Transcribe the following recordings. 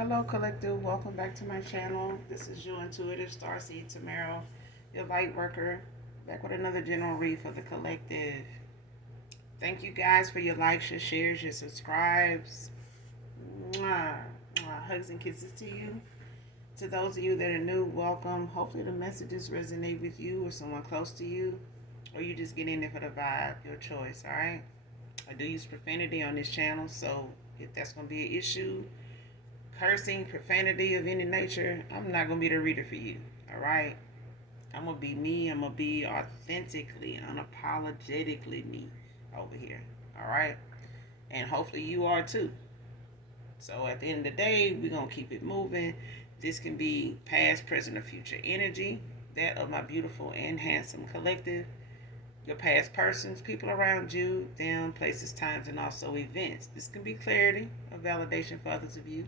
Hello, collective. Welcome back to my channel. This is your intuitive starseed Tamara, your light worker, back with another general read for the collective. Thank you guys for your likes, your shares, your subscribes. Mwah, mwah. Hugs and kisses to you. To those of you that are new, welcome. Hopefully the messages resonate with you or someone close to you, or you just get in there for the vibe. Your choice, all right? I do use profanity on this channel, so if that's going to be an issue, cursing, profanity of any nature, I'm not going to be the reader for you. All right? I'm going to be me. I'm going to be authentically, unapologetically me over here. All right? And hopefully you are too. So at the end of the day, we're going to keep it moving. This can be past, present, or future energy. That of my beautiful and handsome collective. Your past persons, people around you, them, places, times, and also events. This can be clarity or validation for others of you.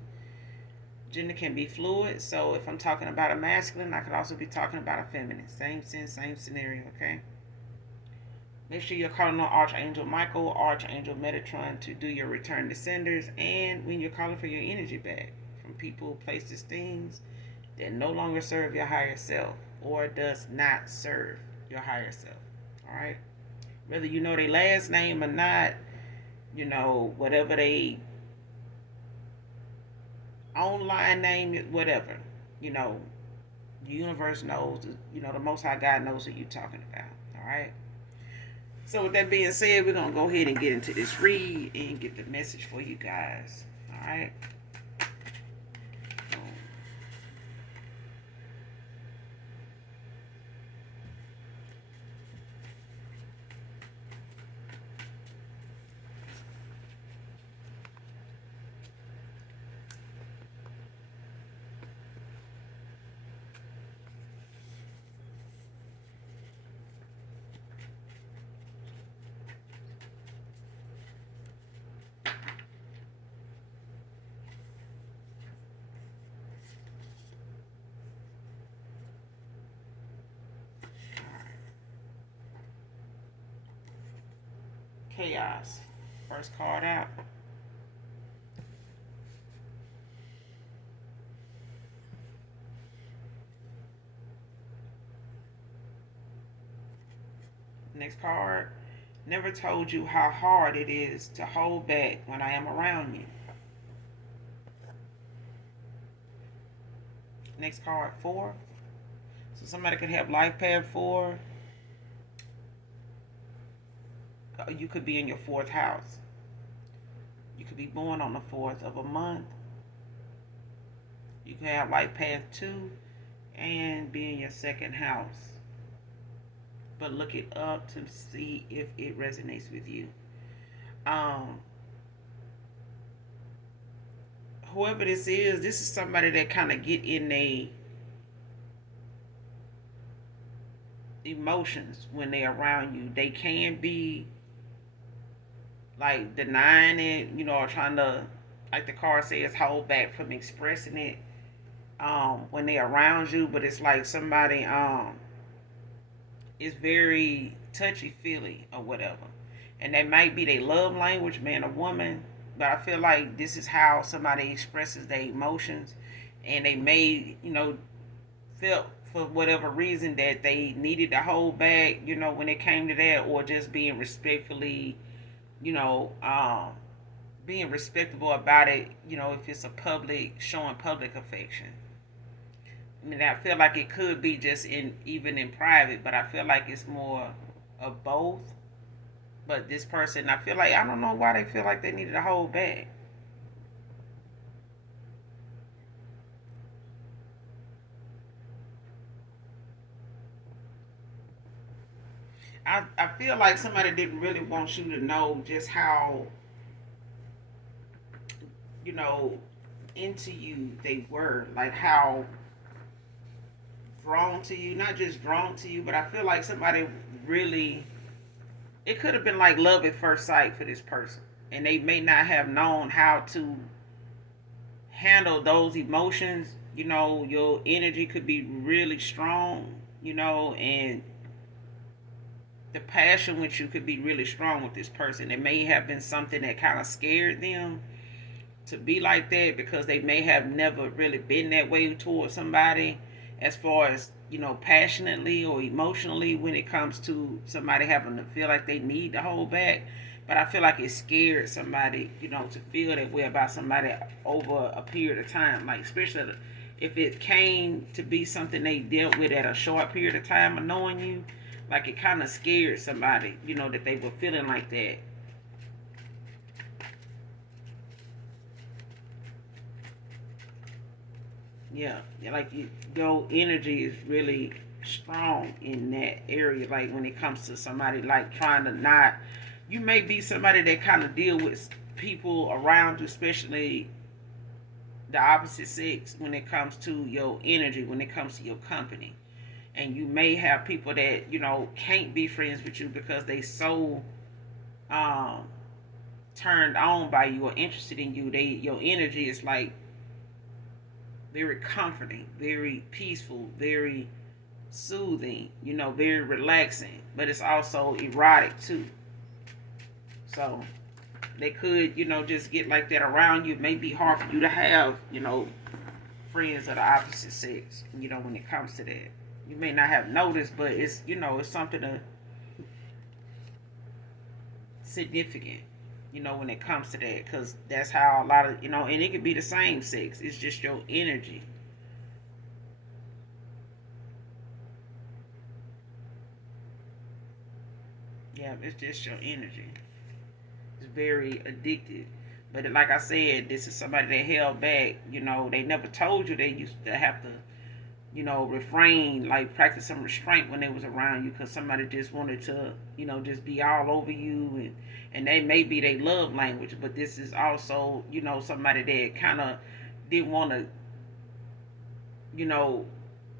Gender can be fluid, so if I'm talking about a masculine, I could also be talking about a feminine. Same sense, same scenario, okay? Make sure you're calling on Archangel Michael, Archangel Metatron to do your return to senders, and when you're calling for your energy back from people, places, things that no longer serve your higher self or does not serve your higher self, all right? Whether you know their last name or not, whatever they online name, whatever, you know, the universe knows, the Most High God knows what you're talking about. All right. So with that being said, we're gonna go ahead and get into this read and get the message for you guys. All right. Chaos. First card out. Next card. Never told you how hard it is to hold back when I am around you. Next card, 4. So somebody could have life path 4. You could be in your 4th house. You could be born on the 4th of a month. You could have life path 2 and be in your 2nd house. But look it up to see if it resonates with you. Whoever this is somebody that kind of get in a emotions when they're around you. They can be like denying it, or trying to, like the card says, hold back from expressing it when they're around you. But it's like somebody is very touchy feely or whatever, and that might be their love language, man or woman. But I feel like this is how somebody expresses their emotions, and they may, felt for whatever reason that they needed to hold back, when it came to that, or just being respectfully, you know, um, being respectable about it, if it's a public, showing public affection. I mean, I feel like it could be just even in private, but I feel like it's more of both. But this person, I feel like, I don't know why they feel like they needed to hold back. I feel like somebody didn't really want you to know just how, you know, into you they were, like how drawn to you, not just drawn to you, but I feel like somebody really, it could have been like love at first sight for this person. And they may not have known how to handle those emotions. Your energy could be really strong, and the passion with you could be really strong with this person. It may have been something that kind of scared them, to be like that because they may have never really been that way towards somebody as far as, passionately or emotionally when it comes to somebody having to feel like they need to hold back. But I feel like it scared somebody, to feel that way about somebody over a period of time. Like, especially if it came to be something they dealt with at a short period of time of knowing you, like it kind of scared somebody, that they were feeling like that. Yeah, like your energy is really strong in that area. Like when it comes to somebody like trying to not, you may be somebody that kind of deal with people around you, especially the opposite sex, when it comes to your energy, when it comes to your company. And you may have people that can't be friends with you because they so um turned on by you or interested in you. Your energy is like very comforting, very peaceful, very soothing, very relaxing, but it's also erotic too. So they could, just get like that around you. It may be hard for you to have, friends of the opposite sex, when it comes to that. You may not have noticed, but it's something significant, when it comes to that, because that's how a lot of, and it could be the same sex. It's just your energy. Yeah, it's just your energy. It's very addictive. But like I said, this is somebody that held back. They never told you they used to have to, refrain, like practice some restraint when they was around you, because somebody just wanted to, just be all over you, and they may be their love language, but this is also, somebody that kind of didn't want to, you know,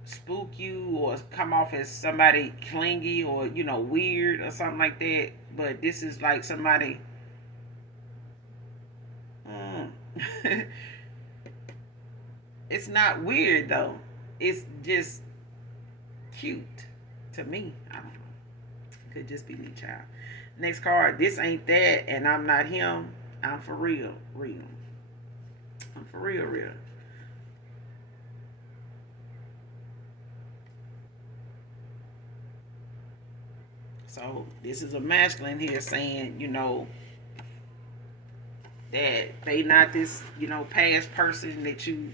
spook you or come off as somebody clingy or weird or something like that. But this is like somebody. Mm, it's not weird though. It's just cute to me. I don't know. Could just be me, child. Next card. This ain't that, and I'm not him. I'm for real, real. I'm for real, real. So this is a masculine here saying, that they not this, past person that you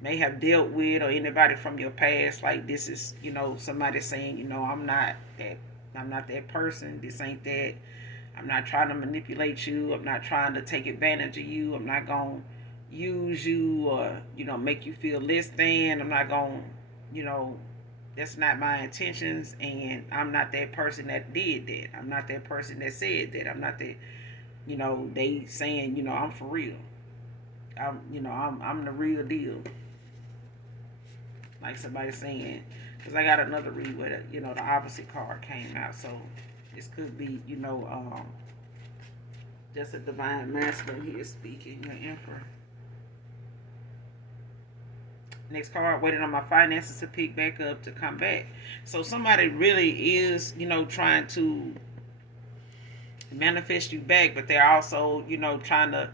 may have dealt with, or anybody from your past. Like this is, somebody saying, I'm not that person. This ain't that. I'm not trying to manipulate you. I'm not trying to take advantage of you. I'm not going to use you or, make you feel less than. I'm not going to, that's not my intentions. And I'm not that person that did that. I'm not that person that said that. I'm not that, they saying, I'm for real. I'm the real deal. Like somebody saying, because I got another read where, the opposite card came out. So this could be, just a divine masculine here speaking, your emperor. Next card, waiting on my finances to pick back up to come back. So somebody really is, trying to manifest you back, but they're also, trying to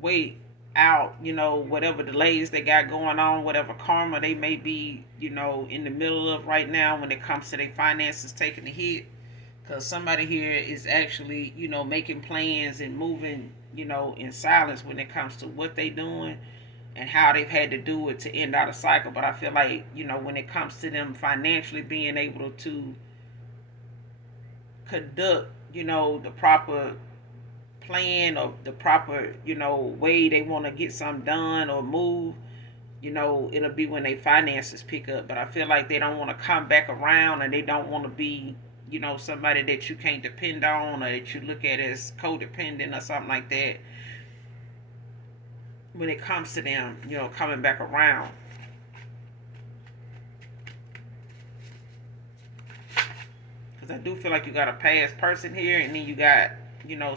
wait out, whatever delays they got going on, whatever karma they may be, in the middle of right now when it comes to their finances taking a hit. Because somebody here is actually, making plans and moving, in silence when it comes to what they doing and how they've had to do it to end out a cycle. But I feel like, when it comes to them financially being able to conduct, the proper plan or the proper, way they want to get something done or move, it'll be when they finances pick up. But I feel like they don't want to come back around, and they don't want to be, somebody that you can't depend on or that you look at as codependent or something like that when it comes to them, coming back around. Because I do feel like you got a past person here, and then you got,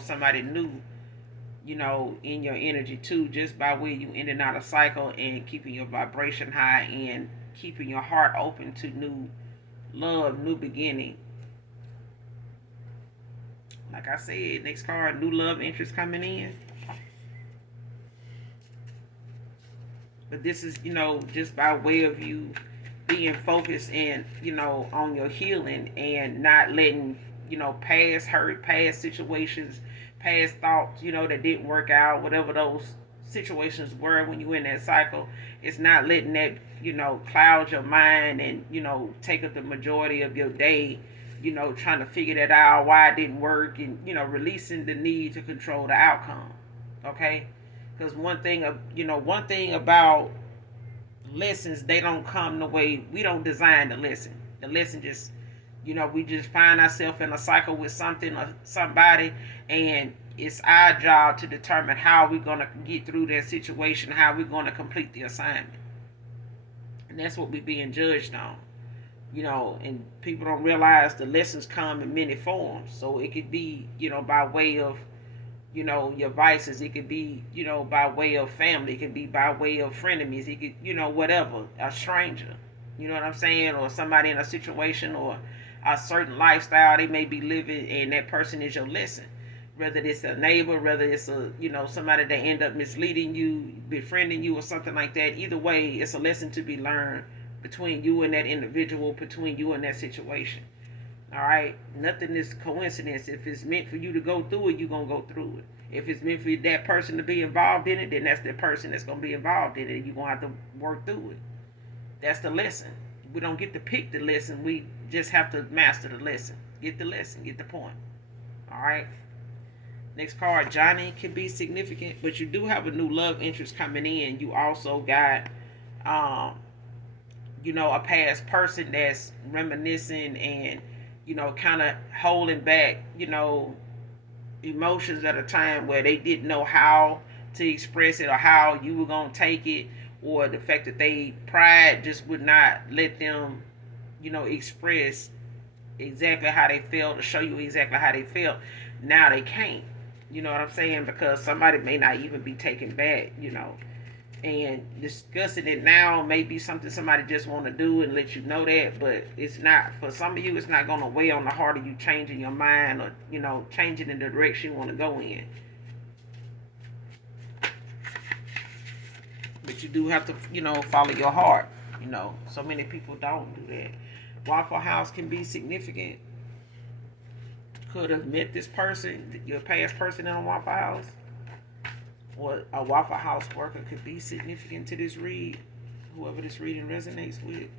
somebody new, in your energy too, just by way you ending out a cycle and keeping your vibration high and keeping your heart open to new love, new beginning. Like I said, next card, new love interest coming in. But this is, just by way of you being focused and, on your healing and not letting, past hurt, past situations, past thoughts, that didn't work out, whatever those situations were when you were in that cycle. It's not letting that, cloud your mind and, take up the majority of your day, trying to figure that out, why it didn't work, and, releasing the need to control the outcome. Okay? Because one thing about lessons, they don't come the way we don't design the lesson. The lesson just, we just find ourselves in a cycle with something or somebody, and it's our job to determine how we're going to get through that situation, how we're going to complete the assignment. And that's what we're being judged on. And people don't realize the lessons come in many forms. So it could be, by way of, your vices. It could be, by way of family. It could be by way of frenemies. It could, whatever. A stranger. You know what I'm saying? Or somebody in a situation or a certain lifestyle they may be living, and that person is your lesson. Whether it's a neighbor, whether it's a, somebody that end up misleading you, befriending you, or something like that. Either way, it's a lesson to be learned between you and that individual, between you and that situation. All right, nothing is coincidence. If it's meant for you to go through it, you're gonna go through it. If it's meant for that person to be involved in it, then that's the person that's gonna be involved in it. You're gonna have to work through it. That's the lesson. We don't get to pick the lesson. We just have to master the lesson. Get the lesson. Get the point. All right. Next card, Johnny, can be significant, but you do have a new love interest coming in. You also got, a past person that's reminiscing and, kind of holding back, emotions at a time where they didn't know how to express it or how you were going to take it, or the fact that they pride just would not let them, express exactly how they felt, to show you exactly how they felt. Now they can't. You know what I'm saying? Because somebody may not even be taken back, and discussing it now may be something somebody just want to do and let you know that, but it's not. For some of you, it's not going to weigh on the heart of you changing your mind or, changing in the direction you want to go in. But you do have to, follow your heart. So many people don't do that. Waffle House can be significant. Could have met this person, your past person in a Waffle House, or a Waffle House worker could be significant to this read, whoever this reading resonates with.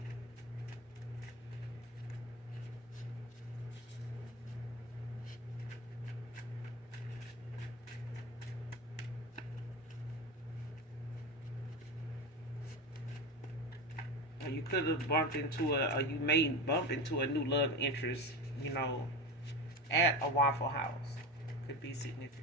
Or you could have bumped into or you may bump into a new love interest, at a Waffle House. Could be significant.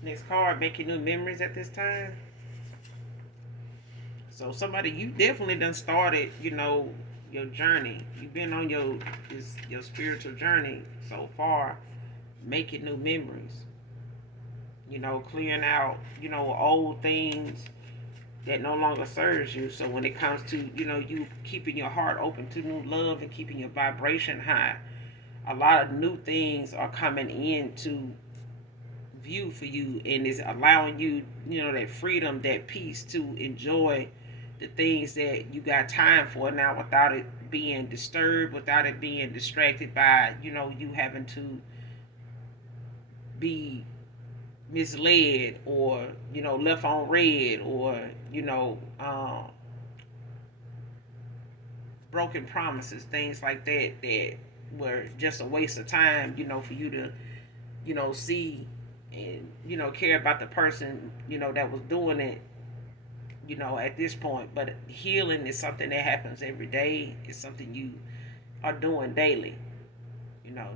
Next card, making new memories at this time. So somebody, you definitely done started, your journey. You've been on your spiritual journey so far, making new memories. Clearing out, old things that no longer serves you. So when it comes to, you keeping your heart open to new love and keeping your vibration high, a lot of new things are coming into view for you, and is allowing you, that freedom, that peace to enjoy the things that you got time for now without it being disturbed, without it being distracted by, you having to be misled, or left on red, or broken promises, things like that, that were just a waste of time, for you to see and care about the person that was doing it at this point. But healing is something that happens every day. It's something you are doing daily,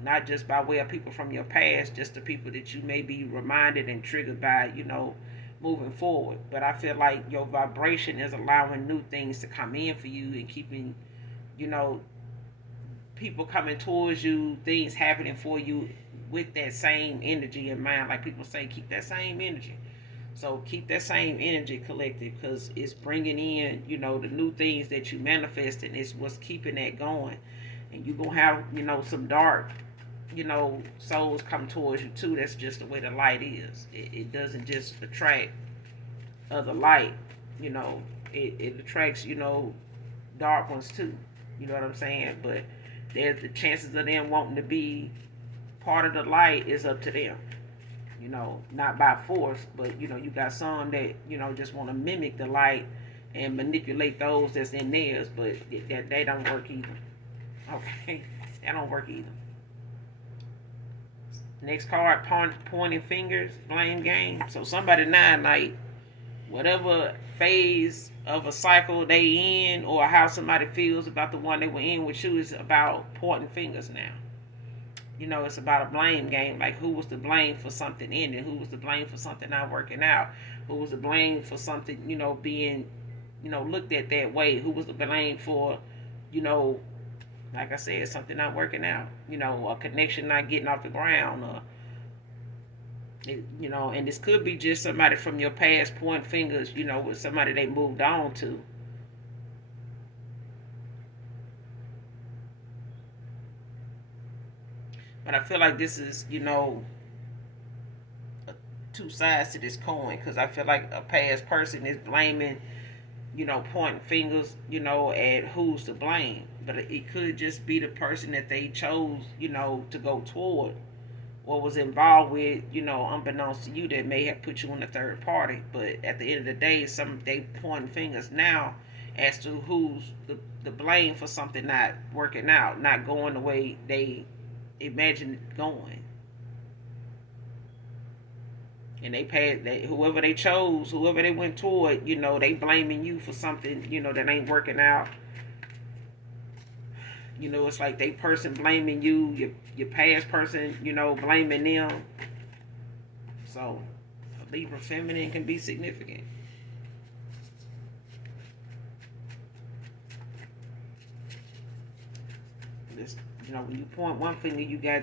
not just by way of people from your past, just the people that you may be reminded and triggered by, moving forward. But I feel like your vibration is allowing new things to come in for you, and keeping, you know, people coming towards you, things happening for you with that same energy in mind. Like people say, keep that same energy. So keep that same energy, collective, because it's bringing in, the new things that you manifest, and it's what's keeping that going. And you're going to have, some dark, souls come towards you too. That's just the way the light is. It doesn't just attract other light, you know, it attracts, dark ones too. You know what I'm saying? But there's the chances of them wanting to be part of the light is up to them. Not by force, but you got some that just want to mimic the light and manipulate those that's in theirs, but that they don't work either. Okay, that don't work either. Next card, pointing fingers, blame game. So somebody now, like whatever phase of a cycle they in, or how somebody feels about the one they were in with you, is about pointing fingers now. It's about a blame game. Like, who was to blame for something ending? Who was to blame for something not working out? Who was to blame for something, being, looked at that way? Who was to blame for, like I said, something not working out? A connection not getting off the ground, or, and this could be just somebody from your past pointing fingers, with somebody they moved on to. But I feel like this is, two sides to this coin, because I feel like a past person is blaming, pointing fingers, at who's to blame. But it could just be the person that they chose, to go toward, or was involved with, unbeknownst to you, that may have put you in a third party. But at the end of the day, they pointing fingers now as to who's the blame for something not working out, not going the way they imagined it going. And whoever they chose, whoever they went toward, they blaming you for something, that ain't working out. It's like they person blaming you, your past person, blaming them. So a Libra feminine can be significant. This, when you point one finger, you got,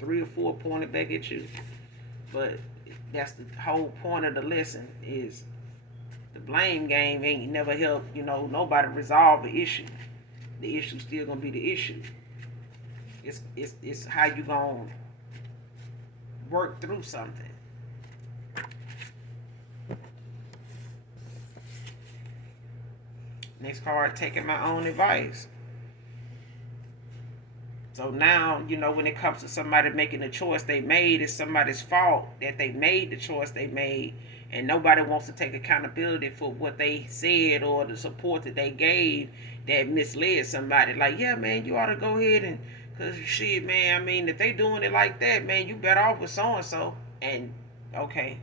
three or four pointed back at you. But that's the whole point of the lesson, is the blame game ain't never helped, nobody resolve the issue. The issue still gonna be the issue. It's how you gonna work through something. Next card, taking my own advice. So now, when it comes to somebody making the choice they made, it's somebody's fault that they made the choice they made, and nobody wants to take accountability for what they said or the support that they gave that misled somebody. Like, yeah, man, you ought to go ahead and, because shit, man, I mean, if they doing it like that, man, you better off with so-and-so. And, okay,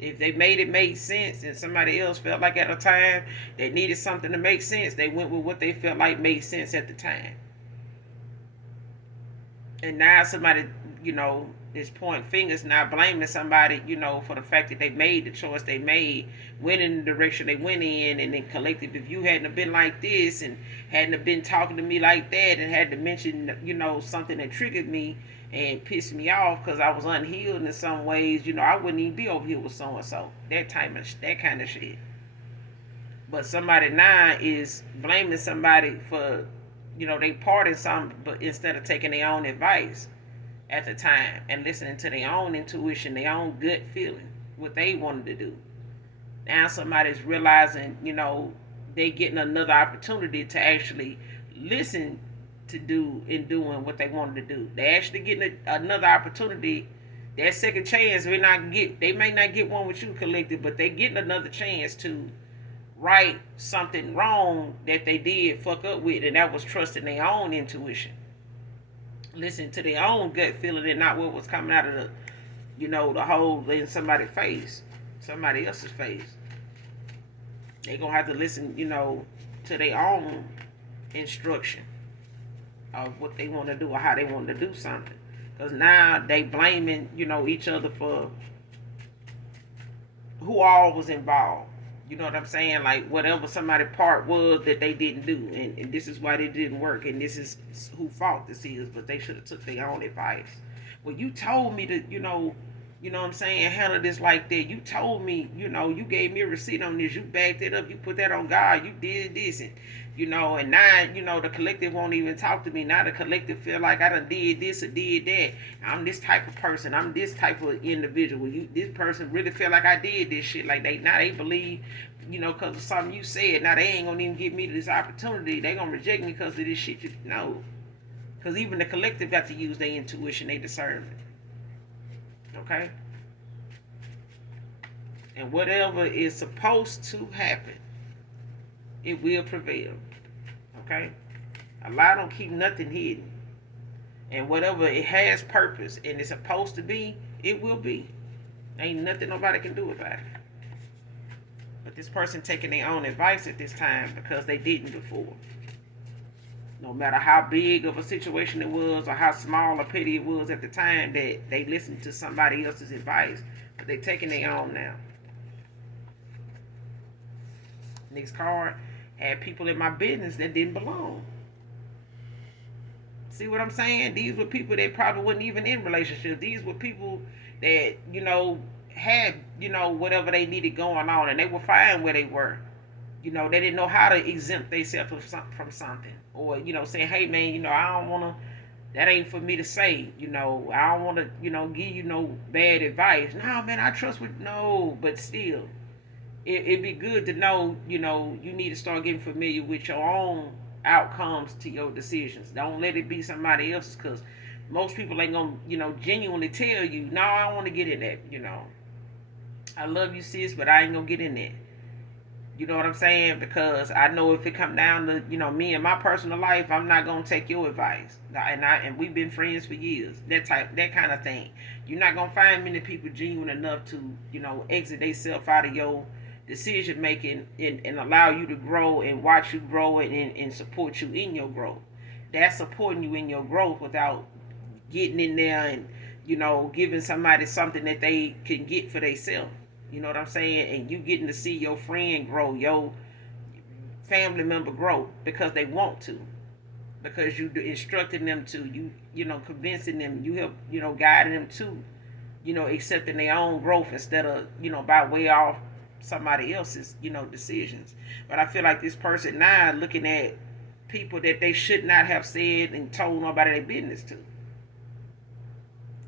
if they made it make sense, and somebody else felt like at a time they needed something to make sense, they went with what they felt like made sense at the time. And now somebody, is pointing fingers, now blaming somebody, for the fact that they made the choice they made, went in the direction they went in, and then collective, if you hadn't have been like this, and hadn't have been talking to me like that, and had to mention, something that triggered me and pissed me off because I was unhealed in some ways, I wouldn't even be over here with so-and-so. That kind of shit. But somebody now is blaming somebody for, they part in something, but instead of taking their own advice at the time and listening to their own intuition, their own gut feeling, what they wanted to do. Now somebody's realizing, they getting another opportunity to actually listen to do in doing what they wanted to do. They actually getting another opportunity That second chance, they may not get one with you, collective, but they getting another chance to right something wrong that they did fuck up with, and that was trusting their own intuition, listening to their own gut feeling, and not what was coming out of the hole in somebody's face, somebody else's face. They gonna have to listen, to their own instruction of what they want to do or how they want to do something. Because now they blaming, each other for who all was involved. You know what I'm saying? Like whatever somebody's part was that they didn't do, and this is why they didn't work, and this is who fault this is. But they should have took their own advice. Well, you told me to, what I'm saying, handle this like that. You told me, you gave me a receipt on this. You backed it up. You put that on God. You did this, and and now, the collective won't even talk to me. Now the collective feel like I done did this or did that. I'm this type of person. I'm this type of individual. This person really feel like I did this shit. Like they believe, because of something you said. Now they ain't gonna even give me this opportunity. They gonna reject me because of this shit. No, because even the collective got to use their intuition, their discernment. Okay? And whatever is supposed to happen, it will prevail. Okay? Allah don't keep nothing hidden. And whatever it has purpose and it's supposed to be, it will be. Ain't nothing nobody can do about it. But this person taking their own advice at this time because they didn't before. No matter how big of a situation it was or how small or petty it was at the time, that they listened to somebody else's advice, but they taking their own now. Next card had people in my business that didn't belong. See what I'm saying? These were people that probably wasn't even in relationships. These were people that, had, whatever they needed going on, and they were fine where they were. They didn't know how to exempt themselves from something. Or, saying, hey, man, I don't want to, that ain't for me to say. I don't want to, give you no bad advice. No, man, I trust with, no, but still. It'd be good to know, you need to start getting familiar with your own outcomes to your decisions. Don't let it be somebody else's, because most people ain't going to, genuinely tell you, no, I don't want to get in that, I love you, sis, but I ain't going to get in that. You know what I'm saying? Because I know if it come down to, me and my personal life, I'm not going to take your advice. And we've been friends for years. That kind of thing. You're not going to find many people genuine enough to, exit themselves out of your decision making and allow you to grow and watch you grow and support you in your growth. That's supporting you in your growth without getting in there and, giving somebody something that they can get for themselves. You know what I'm saying? And you getting to see your friend grow, your family member grow because they want to. Because you instructing them to, convincing them, you help, guiding them to, accepting their own growth instead of, by way off somebody else's, decisions. But I feel like this person now looking at people that they should not have said and told nobody their business to.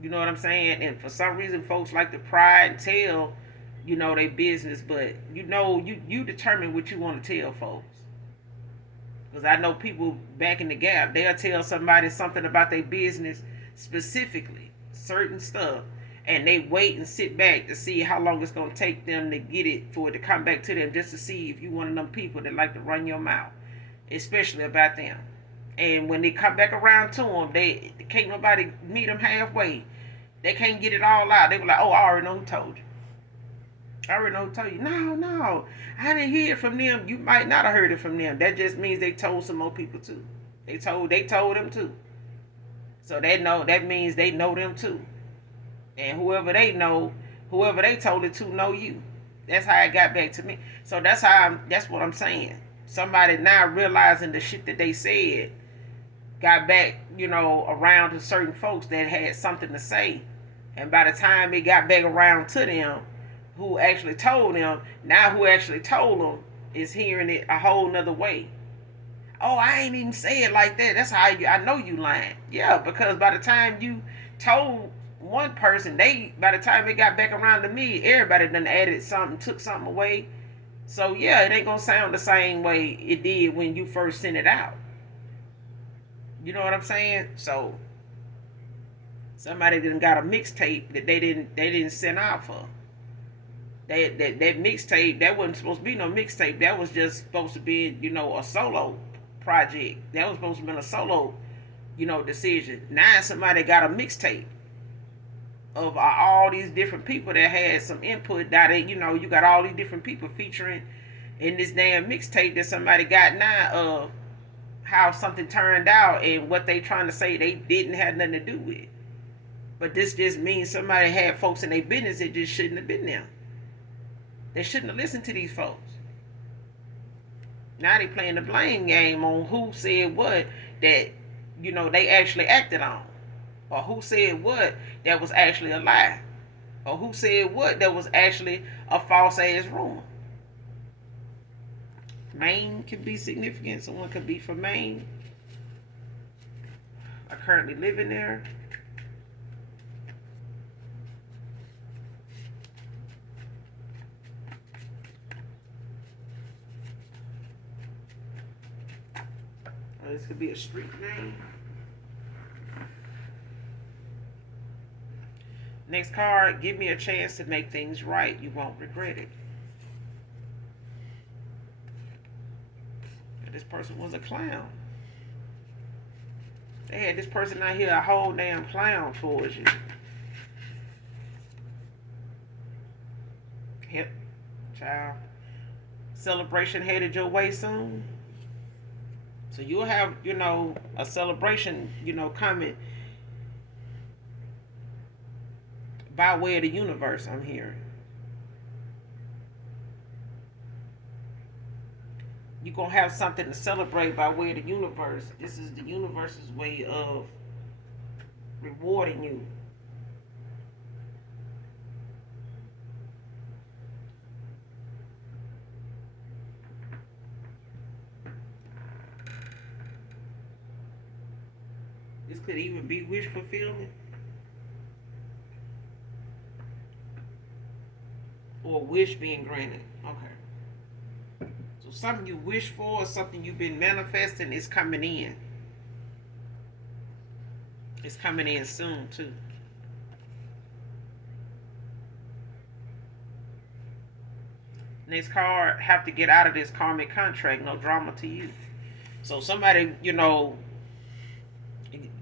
You know what I'm saying? And for some reason, folks like to pry and tell, their business, but you determine what you want to tell folks. Because I know people back in the gap, they'll tell somebody something about their business specifically, certain stuff, and they wait and sit back to see how long it's going to take them to get it for it to come back to them, just to see if you one of them people that like to run your mouth, especially about them. And when they come back around to them, they can't nobody meet them halfway. They can't get it all out. They were like, oh, I already know who told you. I already know who told you. No, I didn't hear it from them. You might not have heard it from them. That just means they told some more people too. They told them too. So that means they know them too. And whoever they told it to know you. That's how it got back to me. So that's what I'm saying. Somebody now realizing the shit that they said got back, around to certain folks that had something to say. And by the time it got back around to them, who actually told them, now who actually told them is hearing it a whole nother way. Oh, I ain't even say it like that. That's how I know you lying. Yeah, because by the time you told one person, by the time it got back around to me, everybody done added something, took something away. So yeah, it ain't gonna sound the same way it did when you first sent it out. You know what I'm saying? So Somebody done got a mixtape that they didn't send out for. That mixtape, that wasn't supposed to be no mixtape. That was just supposed to be, a solo project. That was supposed to be a solo, decision. Now somebody got a mixtape of all these different people that had some input. That you got all these different people featuring in this damn mixtape that somebody got now of how something turned out and what they trying to say they didn't have nothing to do with. But this just means somebody had folks in their business that just shouldn't have been there. They shouldn't have listened to these folks. Now they playing the blame game on who said what that, they actually acted on. Or who said what that was actually a lie. Or who said what that was actually a false ass rumor. Maine could be significant. Someone could be from Maine. I currently live in there. This could be a street name. Next card, give me a chance to make things right. You won't regret it. And this person was a clown. They had this person out here, a whole damn clown towards you. Yep, child. Celebration headed your way soon. So you'll have, a celebration, coming by way of the universe, I'm hearing. You're going to have something to celebrate by way of the universe. This is the universe's way of rewarding you. This could even be wish fulfillment. Or wish being granted. Okay. So something you wish for, something you've been manifesting is coming in. It's coming in soon too. Next card, have to get out of this karmic contract. No drama to you. So somebody,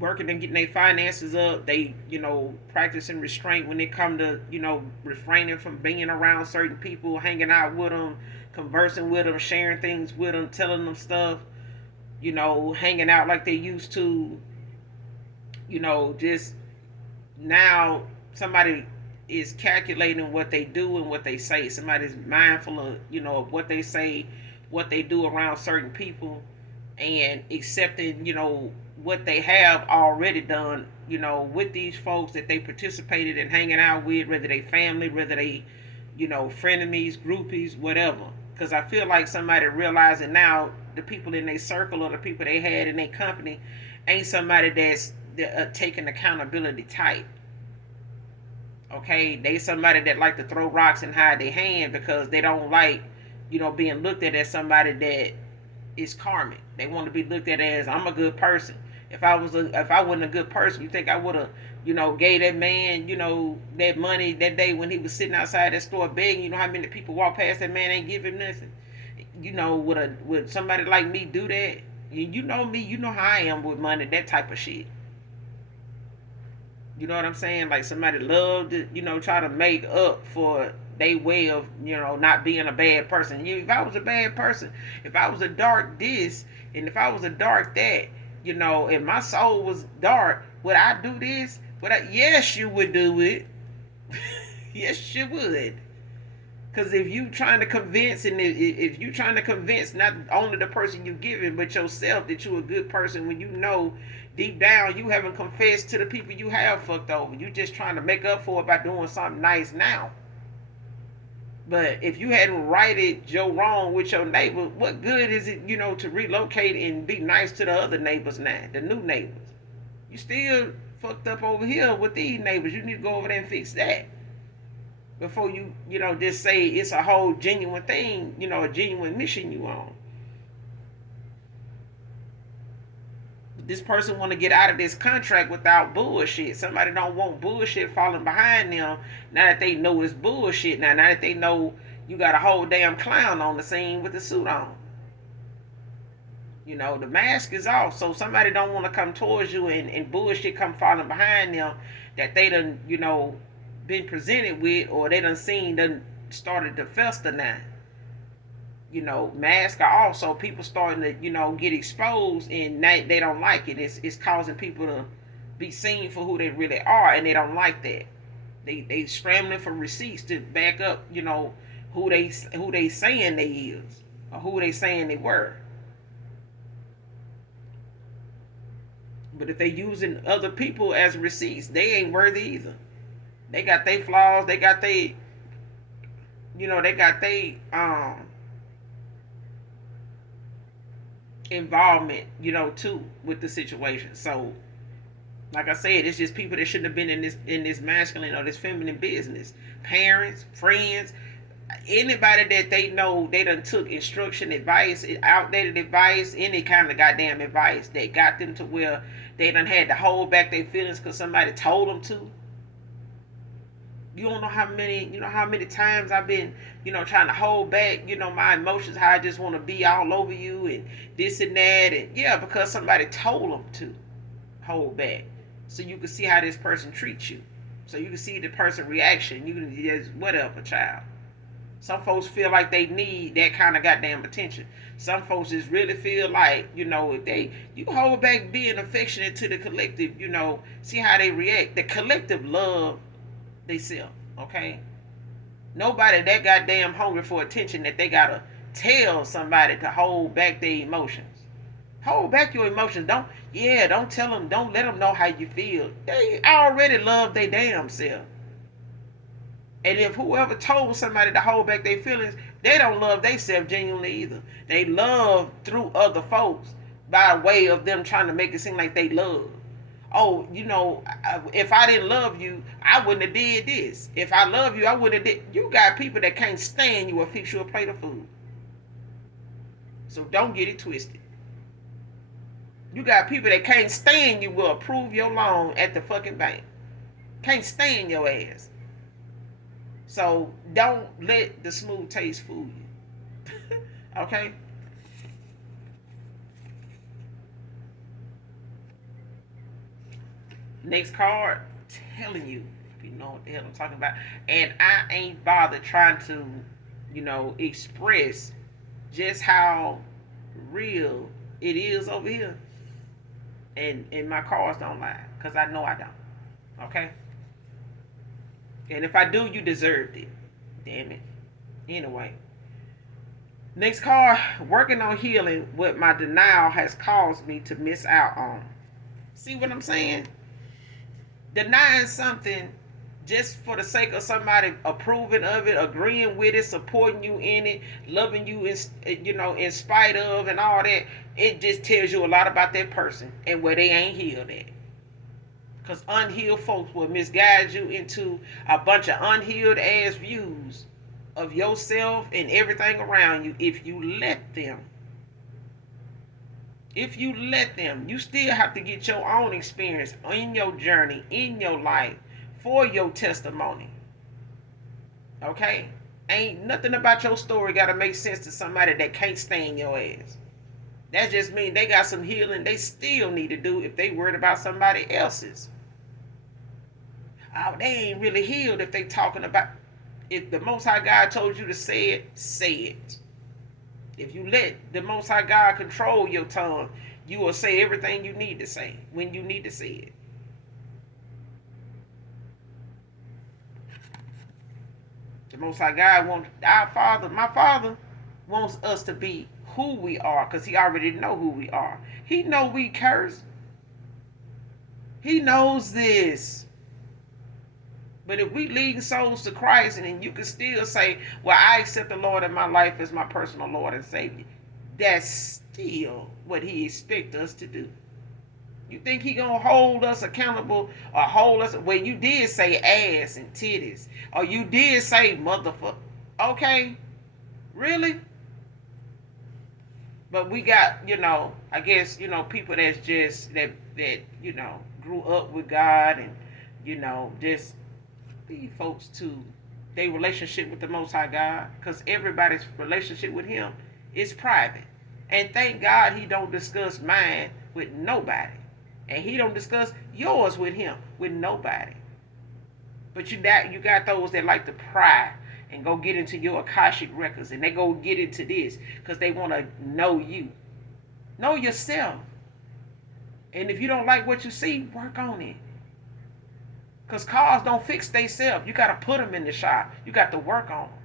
working and getting their finances up, they, practicing restraint when it come to, refraining from being around certain people, hanging out with them, conversing with them, sharing things with them, telling them stuff, hanging out like they used to, just now somebody is calculating what they do and what they say. Somebody's mindful of, of what they say, what they do around certain people, and accepting, what they have already done, with these folks that they participated in hanging out with, whether they family, whether they, frenemies, groupies, whatever. Because I feel like somebody realizing now the people in their circle or the people they had in their company ain't somebody that's taking accountability tight. Okay, they somebody that like to throw rocks and hide their hand because they don't like, being looked at as somebody that is karmic. They want to be looked at as, I'm a good person. If I wasn't a good person, you think I would have, gave that man, that money that day when he was sitting outside that store begging? You know how many people walk past that man ain't give him nothing? Would somebody like me do that? You know me, you know how I am with money, that type of shit. You know what I'm saying? Like somebody loved to, try to make up for they way of, not being a bad person. If I was a bad person, if I was a dark this, and if I was a dark that, if my soul was dark, would I do this? Yes, you would do it. Yes, you would. Because if you trying to convince, and if you trying to convince not only the person you giving, but yourself that you a good person, when deep down you haven't confessed to the people you have fucked over. You just trying to make up for it by doing something nice now. But if you hadn't righted your wrong with your neighbor, what good is it, to relocate and be nice to the other neighbors now, the new neighbors? You still fucked up over here with these neighbors. You need to go over there and fix that. Before you, just say it's a whole genuine thing, a genuine mission you on. this person want to get out of this contract without bullshit. Somebody don't want bullshit falling behind them. Now that they know it's bullshit. Now that they know you got a whole damn clown on the scene with the suit on. You know, the mask is off, so somebody don't want to come towards you and bullshit come falling behind them that they done, you know, been presented with, or they done started to fester now. You know, masks are off, so people starting to, you know, get exposed, and they don't like it. It's causing people to be seen for who they really are, and they don't like that. They scrambling for receipts to back up, you know, who they saying they is, or who they saying they were. But if they using other people as receipts, they ain't worthy either. They got their flaws. They got they, you know, they got they involvement, you know, too, with the situation. So, like I said, it's just people that shouldn't have been in this masculine or this feminine business. Parents, friends, anybody that they know they done took instruction, advice, outdated advice, any kind of goddamn advice that got them to where they done had to hold back their feelings because somebody told them to. You don't know how many times I've been, you know, trying to hold back, you know, my emotions, how I just want to be all over you and this and that. And yeah, because somebody told them to hold back. So you can see how this person treats you. So you can see the person reaction. You can just, whatever, child. Some folks feel like they need that kind of goddamn attention. Some folks just really feel like, you know, if you hold back being affectionate to the collective, you know, see how they react. The collective love they self, okay? Nobody that goddamn hungry for attention that they gotta tell somebody to hold back their emotions. Hold back your emotions. Don't tell them, don't let them know how you feel. They already love their damn self. And if whoever told somebody to hold back their feelings, they don't love themselves genuinely either. They love through other folks by way of them trying to make it seem like they love. Oh, you know, if I didn't love you, I wouldn't have did this. If I love you, I wouldn't have did. You got people that can't stand you or fix you a plate of food. So don't get it twisted. You got people that can't stand you will approve your loan at the fucking bank. Can't stand your ass. So don't let the smooth taste fool you. Okay? Next card, telling you, if you know what the hell I'm talking about. And I ain't bothered trying to, you know, express just how real it is over here. And my cards don't lie, because I know I don't. Okay? And if I do, you deserved it. Damn it. Anyway. Next card, working on healing what my denial has caused me to miss out on. See what I'm saying? Denying something just for the sake of somebody approving of it, agreeing with it, supporting you in it, loving you in spite of and all that, it just tells you a lot about that person and where they ain't healed at. Because unhealed folks will misguide you into a bunch of unhealed ass views of yourself and everything around you if you let them. If you let them, you still have to get your own experience in your journey, in your life, for your testimony. Okay? Ain't nothing about your story got to make sense to somebody that can't stand your ass. That just means they got some healing they still need to do if they worried about somebody else's. Oh, they ain't really healed if they talking about... If the Most High God told you to say it, say it. If you let the Most High God control your tongue, you will say everything you need to say when you need to say it. The Most High God wants my Father wants us to be who we are, because He already know who we are. He know we curse. He knows this. But if we lead souls to Christ, and then you can still say, well, I accept the Lord in my life as my personal Lord and Savior, that's still what He expects us to do. You think He gonna hold us accountable or hold us? Well, you did say ass and titties, or you did say motherfucker. Okay, really? But we got, I guess, people that's just that grew up with God, and just be folks to their relationship with the Most High God, because everybody's relationship with Him is private. And thank God He don't discuss mine with nobody, and He don't discuss yours with Him with nobody. But you got those that like to pry and go get into your Akashic records, and they go get into this because they want to know you. Know yourself. And if you don't like what you see, work on it. Because cars don't fix themselves. You got to put them in the shop. You got to work on them.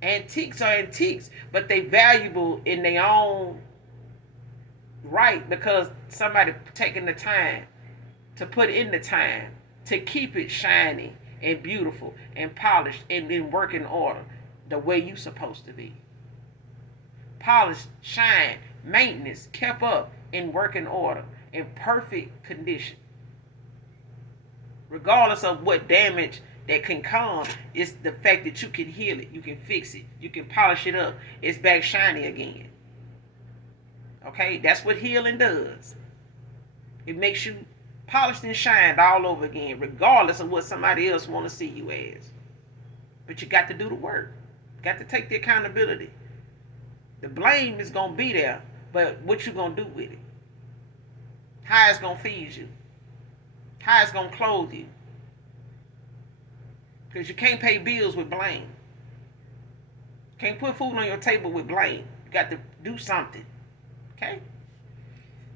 Antiques are antiques, but they valuable in their own right, because somebody taking the time to put in the time to keep it shiny and beautiful and polished and in working order the way you supposed to be. Polished, shine, maintenance, kept up in working order, in perfect condition. Regardless of what damage that can come, it's the fact that you can heal it, you can fix it, you can polish it up. It's back shiny again. Okay, that's what healing does. It makes you polished and shined all over again, regardless of what somebody else want to see you as. But you got to do the work. You got to take the accountability. The blame is going to be there, but what you going to do with it? How it's going to feed you? How it's going to clothe you? Because you can't pay bills with blame. Can't put food on your table with blame. You got to do something. Okay?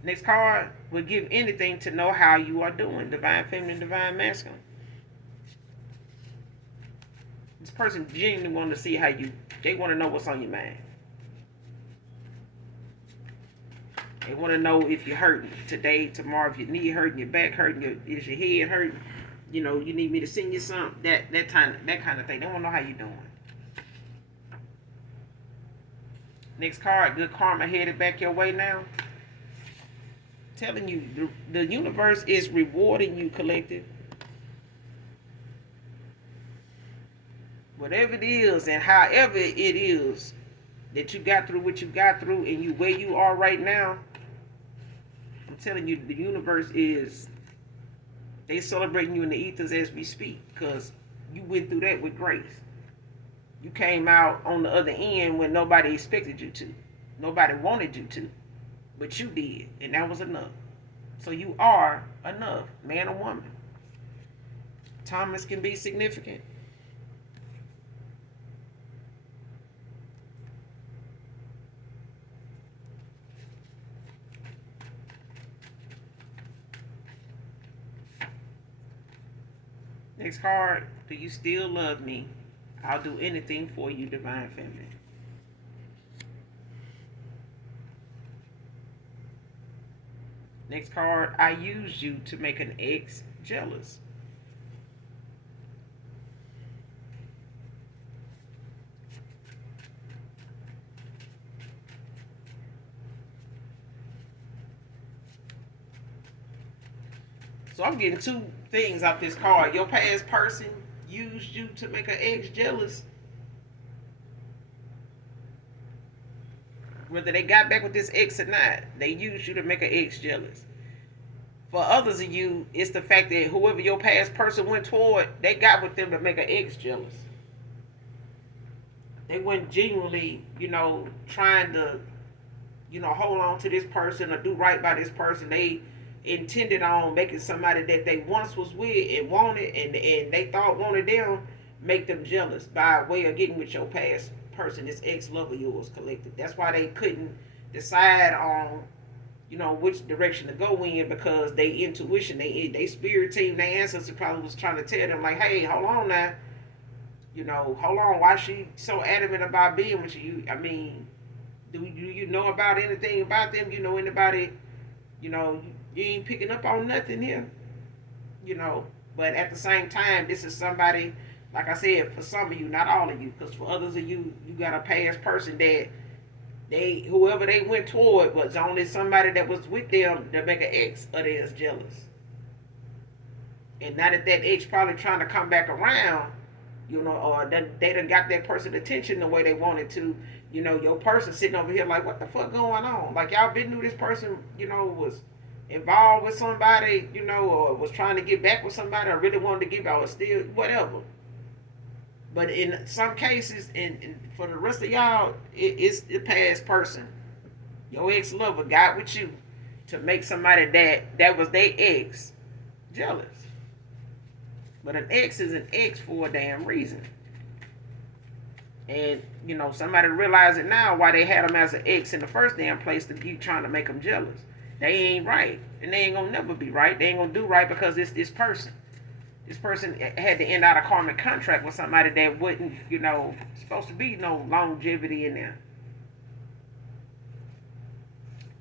Next card will give anything to know how you are doing. Divine Feminine, Divine Masculine. This person genuinely want to see how they want to know what's on your mind. They want to know if you're hurting today, tomorrow, if your knee hurting, your back hurting, is your head hurting. You need me to send you something. That kind of thing. They want to know how you're doing. Next card, good karma headed back your way now. Telling you, the universe is rewarding you, collective. Whatever it is and however it is that you got through what you got through and you where you are right now, I'm telling you, the universe they celebrating you in the ethers as we speak, because you went through that with grace. You came out on the other end when nobody expected you to. Nobody wanted you to. But you did, and that was enough. So you are enough, man or woman. Thomas can be significant. Next card, do you still love me? I'll do anything for you, Divine Feminine. Next card, I used you to make an ex jealous. So I'm getting two things off this card. Your past person used you to make an ex jealous. Whether they got back with this ex or not, they used you to make an ex jealous. For others of you, it's the fact that whoever your past person went toward, they got with them to make an ex jealous. They weren't genuinely, trying to, hold on to this person or do right by this person. They intended on making somebody that they once was with and wanted and they thought wanted them, make them jealous by way of getting with your past person, this ex-love of yours, collected. That's why they couldn't decide on, which direction to go in, because they intuition, they spirit team, their ancestors probably was trying to tell them, like, hey, hold on now. Hold on, why she so adamant about being with you? I mean, do you know about anything about them? You know anybody, you ain't picking up on nothing here. But at the same time, this is somebody, like I said, for some of you, not all of you, because for others of you, you got a past person that whoever they went toward was only somebody that was with them to make an ex of theirs jealous. And now that ex probably trying to come back around, or they done got that person attention the way they wanted to. Your person sitting over here like, what the fuck going on? Like, y'all been knew this person, was involved with somebody, or was trying to get back with somebody, or really wanted to get back, or still whatever. But in some cases, and for the rest of y'all, it's the past person. Your ex lover got with you to make somebody that was their ex jealous. But an ex is an ex for a damn reason. And, somebody realize it now why they had them as an ex in the first damn place to keep trying to make them jealous. They ain't right. And they ain't going to never be right. They ain't going to do right because it's this person. This person had to end out a karmic contract with somebody that wouldn't, supposed to be no longevity in there.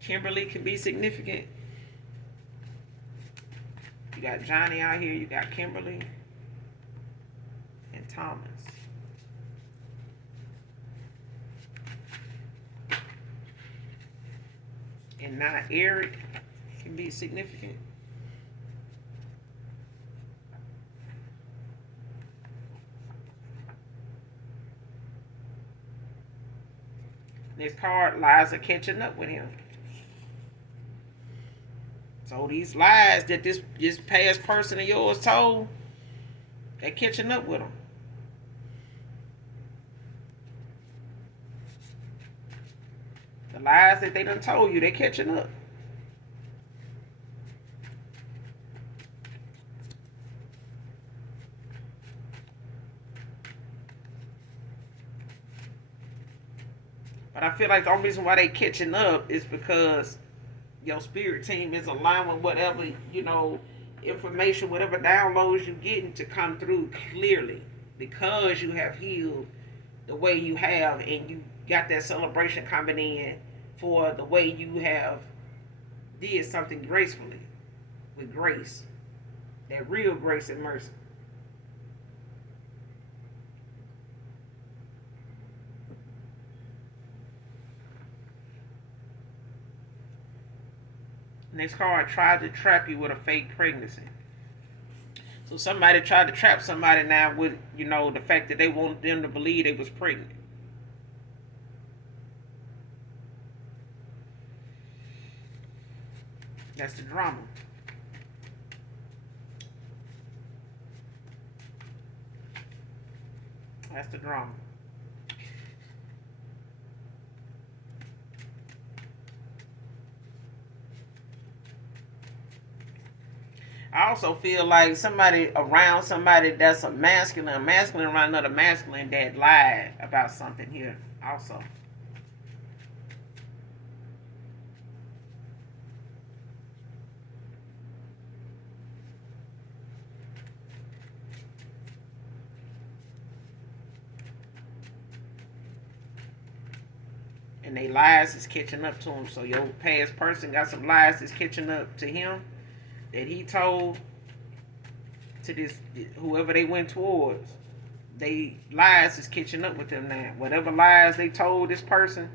Kimberly can be significant. You got Johnny out here. You got Kimberly and Thomas. And now Eric can be significant. This card, lies are catching up with him. So these lies that this past person of yours told, they're catching up with them. The lies that they done told you, they're catching up. But I feel like the only reason why they catching up is because your spirit team is allowing whatever, information, whatever downloads you getting to come through clearly. Because you have healed the way you have, and you got that celebration coming in for the way you have did something gracefully, with grace. That real grace and mercy. Next card, tried to trap you with a fake pregnancy. So somebody tried to trap somebody now with, the fact that they wanted them to believe they was pregnant. That's the drama. That's the drama. I also feel like somebody around somebody that's a masculine around another masculine that lied about something here also. And they lies is catching up to him. So your past person got some lies that's catching up to him that he told to this whoever they went towards. They lies is catching up with them now. Whatever lies they told this person,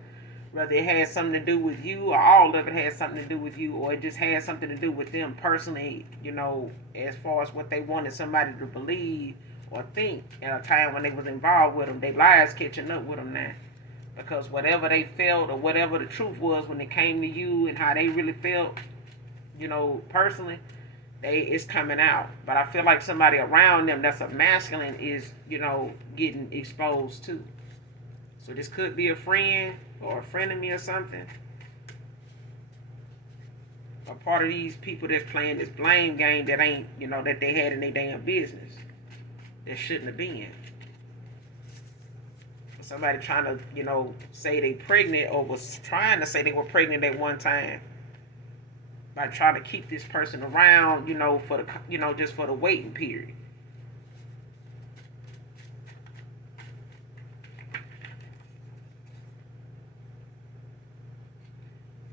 whether it had something to do with you or all of it had something to do with you, or it just had something to do with them personally, as far as what they wanted somebody to believe or think at a time when they was involved with them, they lies catching up with them now. Because whatever they felt or whatever the truth was when it came to you and how they really felt, personally, it's coming out. But I feel like somebody around them that's a masculine is, getting exposed too. So this could be a friend or a frenemy or something. A part of these people that's playing this blame game that ain't, that they had in their damn business. That shouldn't have been. Somebody trying to, say they pregnant or was trying to say they were pregnant at one time. By trying to keep this person around, for the, just for the waiting period.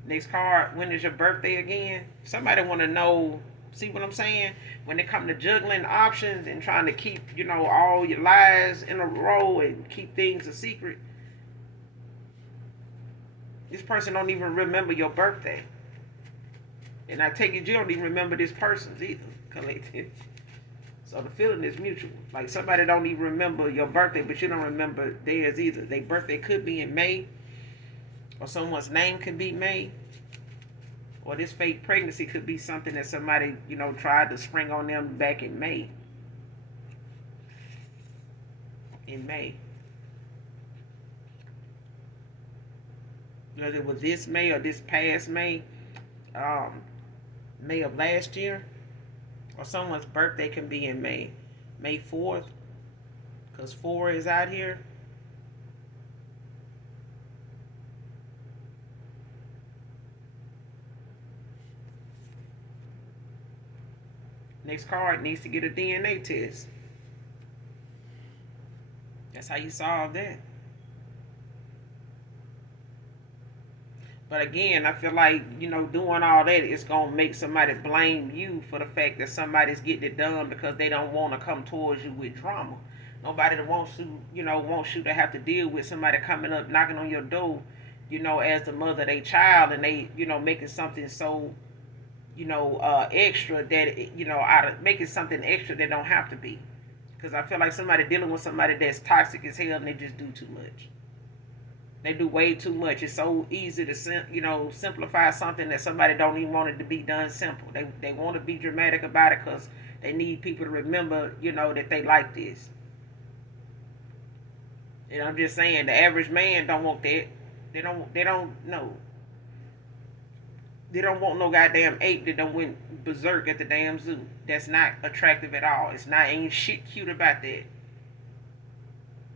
Next card, when is your birthday again? Somebody want to know, see what I'm saying? When it comes to juggling options and trying to keep, all your lies in a row and keep things a secret. This person don't even remember your birthday. And I take it you don't even remember this person's either, collective. So the feeling is mutual. Like somebody don't even remember your birthday, but you don't remember theirs either. Their birthday could be in May, or someone's name could be May, or this fake pregnancy could be something that somebody, tried to spring on them back in May. In May. Whether it was this May or this past May, May of last year, or someone's birthday can be in May. May 4th, because 4 is out here. Next card needs to get a DNA test. That's how you solve that. But again, I feel like, doing all that is going to make somebody blame you for the fact that somebody's getting it done because they don't want to come towards you with drama. Nobody that wants you to have to deal with somebody coming up, knocking on your door, as the mother of their child, and they, making something so, extra that, out of making something extra that don't have to be. Because I feel like somebody dealing with somebody that's toxic as hell and they just do too much. They do way too much. It's so easy to simplify something that somebody don't even want it to be done simple. They want to be dramatic about it because they need people to remember, that they like this. And I'm just saying, the average man don't want that. They don't know. They don't want no goddamn ape that done went berserk at the damn zoo. That's not attractive at all. Ain't shit cute about that.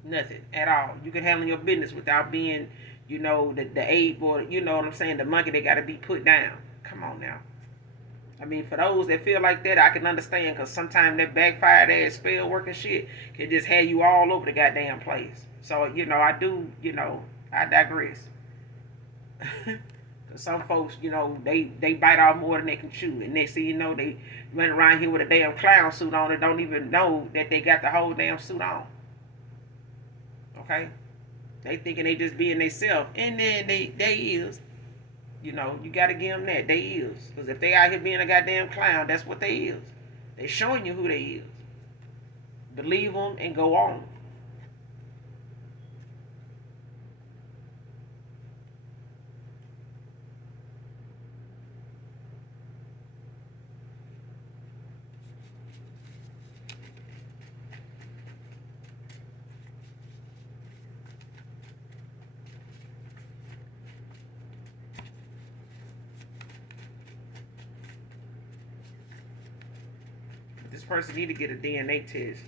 Nothing at all. You can handle your business without being, the ape or, what I'm saying, the monkey that got to be put down. Come on now. I mean, for those that feel like that, I can understand, because sometimes that backfired ass spell working shit can just have you all over the goddamn place. So, I digress. Some folks, they bite off more than they can chew. And next thing you know, they run around here with a damn clown suit on and don't even know that they got the whole damn suit on. Okay? They thinking they just being themselves. And then they is. You got to give them that. They is. Because if they out here being a goddamn clown, that's what they is. They showing you who they is. Believe them and go on. This person need to get a DNA test.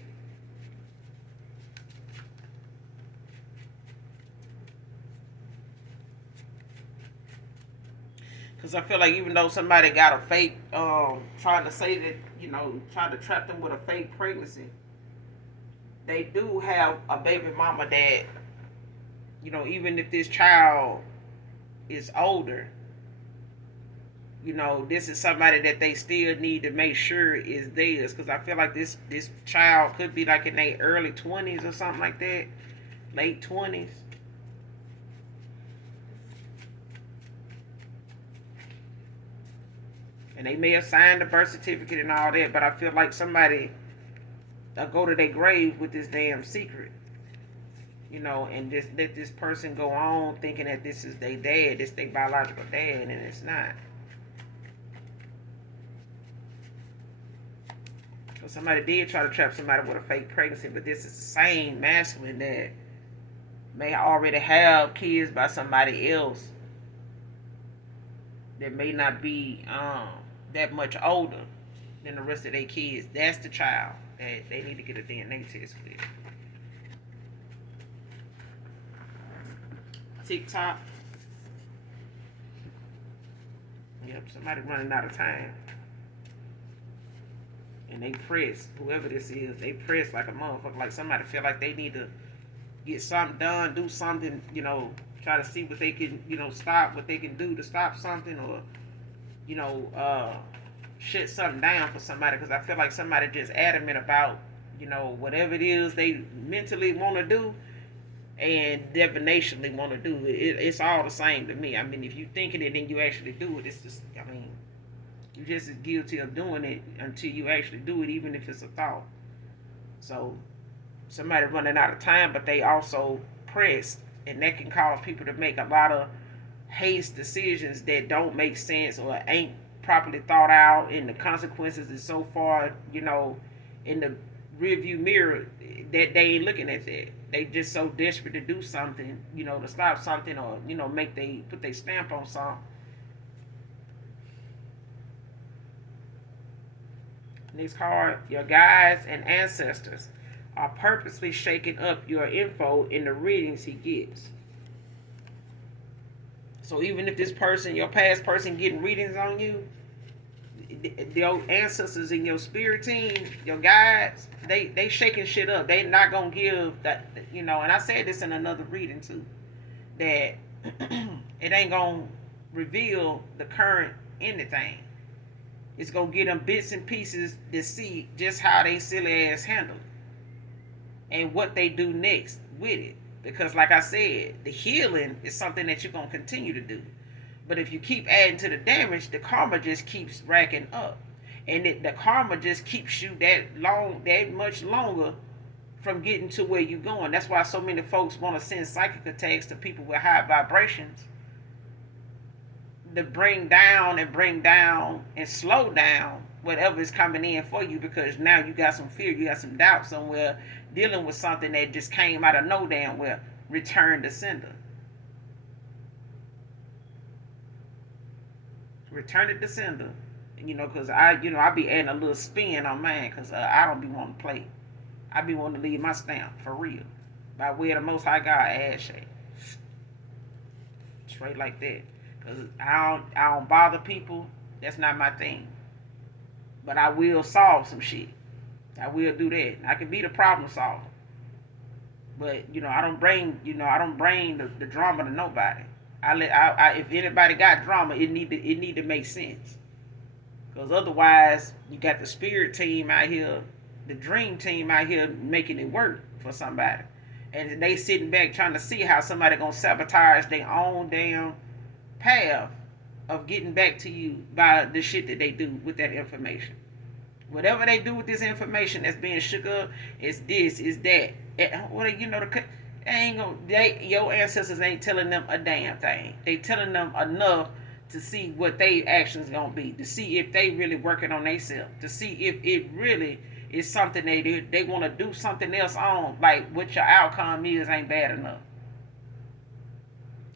Because I feel like even though somebody got a fake, trying to say that, trying to trap them with a fake pregnancy, they do have a baby mama that, even if this child is older, this is somebody that they still need to make sure is theirs. Because I feel like this child could be like in their early 20s or something like that. Late 20s. And they may have signed the birth certificate and all that. But I feel like somebody will go to their grave with this damn secret. And just let this person go on thinking that this is their dad. This their biological dad. And it's not. Somebody did try to trap somebody with a fake pregnancy, but this is the same masculine that may already have kids by somebody else that may not be that much older than the rest of their kids. That's the child that they need to get a DNA test with. TikTok. Yep, somebody running out of time. And they press, whoever this is, they press like a motherfucker. Like somebody feel like they need to get something done, do something, try to see what they can, stop, what they can do to stop something, or, shut something down for somebody. Because I feel like somebody just adamant about, whatever it is they mentally want to do and definitionally want to do. It's all the same to me. I mean, if you thinking it and you actually do it, it's just, you're just as guilty of doing it until you actually do it, even if it's a thought. So somebody running out of time, but they also pressed, and that can cause people to make a lot of haste decisions that don't make sense or ain't properly thought out, and the consequences is so far, in the rearview mirror that they ain't looking at that. They just so desperate to do something, to stop something, or put their stamp on something. Next card, your guides and ancestors are purposely shaking up your info in the readings he gives. So even if this person, your past person, getting readings on you, your ancestors in your spirit team, your guides, they shaking shit up. They not gonna give that, and I said this in another reading too, that it ain't gonna reveal the current anything. It's gonna get them bits and pieces to see just how they silly ass handle it and what they do next with it. Because like I said, the healing is something that you're gonna continue to do. But if you keep adding to the damage, the karma just keeps racking up, and the karma just keeps you that much longer from getting to where you're going. That's why so many folks want to send psychic attacks to people with high vibrations, to bring down and slow down whatever is coming in for you, because now you got some fear, you got some doubt somewhere, dealing with something that just came out of no damn where. Return to sender. Return it to sender. Because I be adding a little spin on mine, because I don't be wanting to play. I be wanting to leave my stamp for real. By way of the Most High God, ass shake. Straight like that. Because I don't bother people. That's not my thing. But I will solve some shit. I will do that. I can be the problem solver. But I don't bring the drama to nobody. If anybody got drama, it need to make sense. Because otherwise, you got the spirit team out here, the dream team out here making it work for somebody, and they sitting back trying to see how somebody gonna sabotage their own damn path of getting back to you by the shit that they do with that information. Whatever they do with this information that's being shook up, is this, is that. Your ancestors ain't telling them a damn thing. They telling them enough to see what they actions gonna be, to see if they really working on themselves, to see if it really is something they want to do something else on, like what your outcome is ain't bad enough.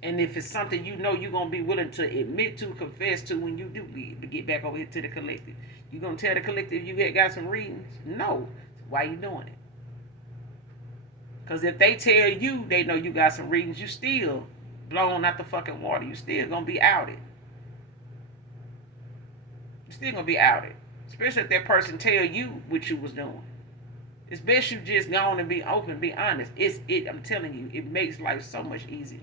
And if it's something you're gonna be willing to admit to, confess to when you do get back over here to the collective, you gonna tell the collective you got some reasons? No. Why you doing it? Because if they tell you they know you got some reasons, you still blown out the fucking water. You still gonna be outed. You still gonna be outed. Especially if that person tell you what you was doing. It's best you just go on and be open, be honest. I'm telling you, it makes life so much easier.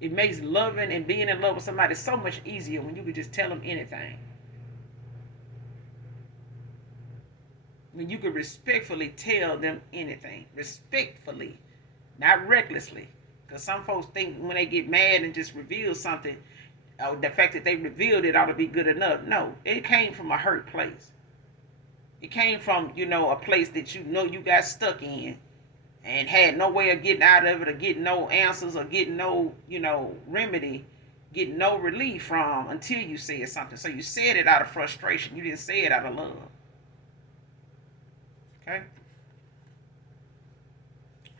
It makes loving and being in love with somebody so much easier when you can just tell them anything. When you can respectfully tell them anything. Respectfully. Not recklessly. Because some folks think when they get mad and just reveal something, the fact that they revealed it ought to be good enough. No, it came from a hurt place. It came from, a place that you got stuck in and had no way of getting out of it, or getting no answers, or getting no, remedy, getting no relief from until you said something. So you said it out of frustration. You didn't say it out of love. Okay?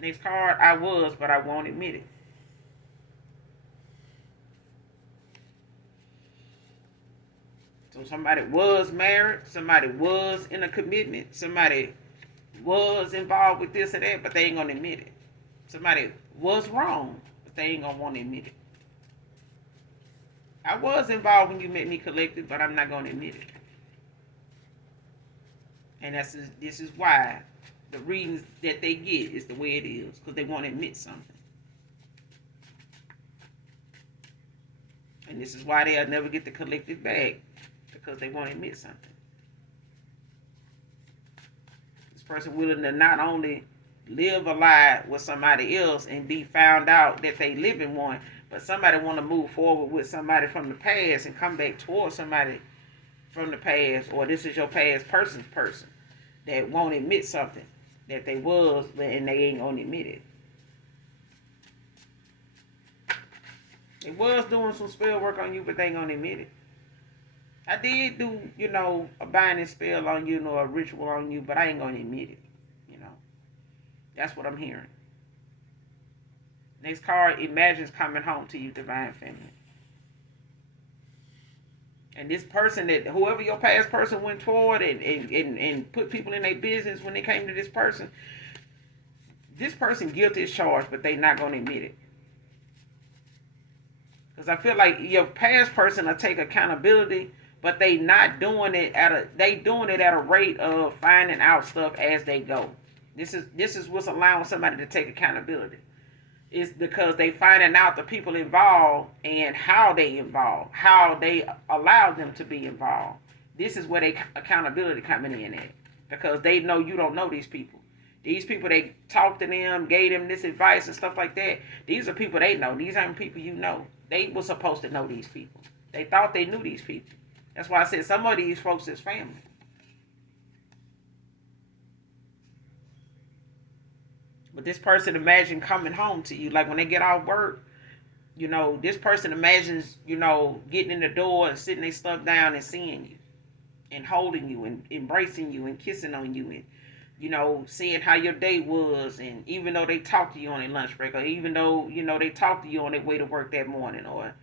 Next card, I was, but I won't admit it. So somebody was married, somebody was in a commitment, somebody was involved with this or that, but they ain't gonna admit it. Somebody was wrong, but they ain't gonna want to admit it. I was involved when you met me, collective, but I'm not gonna admit it. And this is why the readings that they get is the way it is, because they want to admit something. And this is why they'll never get the collective back, because they want to admit something. This person willing to not only live a lie with somebody else and be found out that they live in one, but somebody want to move forward with somebody from the past and come back towards somebody from the past, or this is your past person's person. that won't admit something that they was, and they ain't gonna admit it. They was doing some spell work on you, but they ain't gonna admit it. I did do, a binding spell on you, a ritual on you, but I ain't gonna admit it. That's what I'm hearing. Next card, imagines coming home to you, divine feminine. And this person that, whoever your past person went toward and put people in their business when they came to this person guilty as charged, but they not going to admit it. Because I feel like your past person will take accountability, but they not doing it they doing it at a rate of finding out stuff as they go. This is what's allowing somebody to take accountability. It's because they finding out the people involved and how they allow them to be involved. This is where they accountability coming in at, because they know you don't know these people. These people, they talked to them, gave them this advice and stuff like that. These are people they know. These aren't people you know. They were supposed to know these people. They thought they knew these people. That's why I said some of these folks is family. But this person imagine coming home to you. Like when they get off work, this person imagines, getting in the door and sitting their stuff down and seeing you. And holding you and embracing you and kissing on you and, seeing how your day was. And even though they talk to you on their lunch break, or even though, they talk to you on their way to work that morning, or,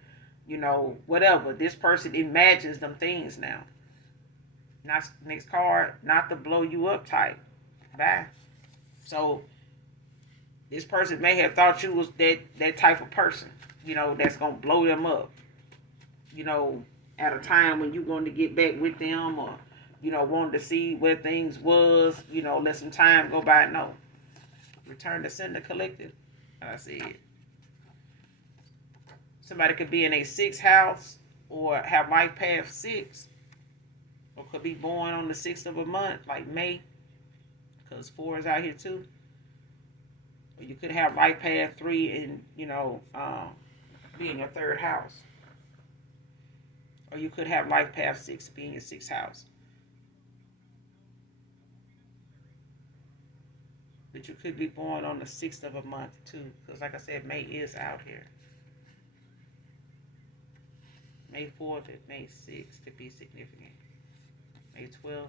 whatever. This person imagines them things now. Next card, not to blow you up type. Bye. So this person may have thought you was that type of person, that's going to blow them up, at a time when you're going to get back with them, or, wanted to see where things was, let some time go by. No. Return to sender collective. I see it. Somebody could be in a 6th house or have life path 6, or could be born on the 6th of a month, like May, because 4 is out here too. Or you could have life path 3 and, be in your 3rd house. Or you could have life path 6 being your 6th house. But you could be born on the 6th of a month too, because like I said, May is out here. May 4th and May 6th could be significant. May 12th.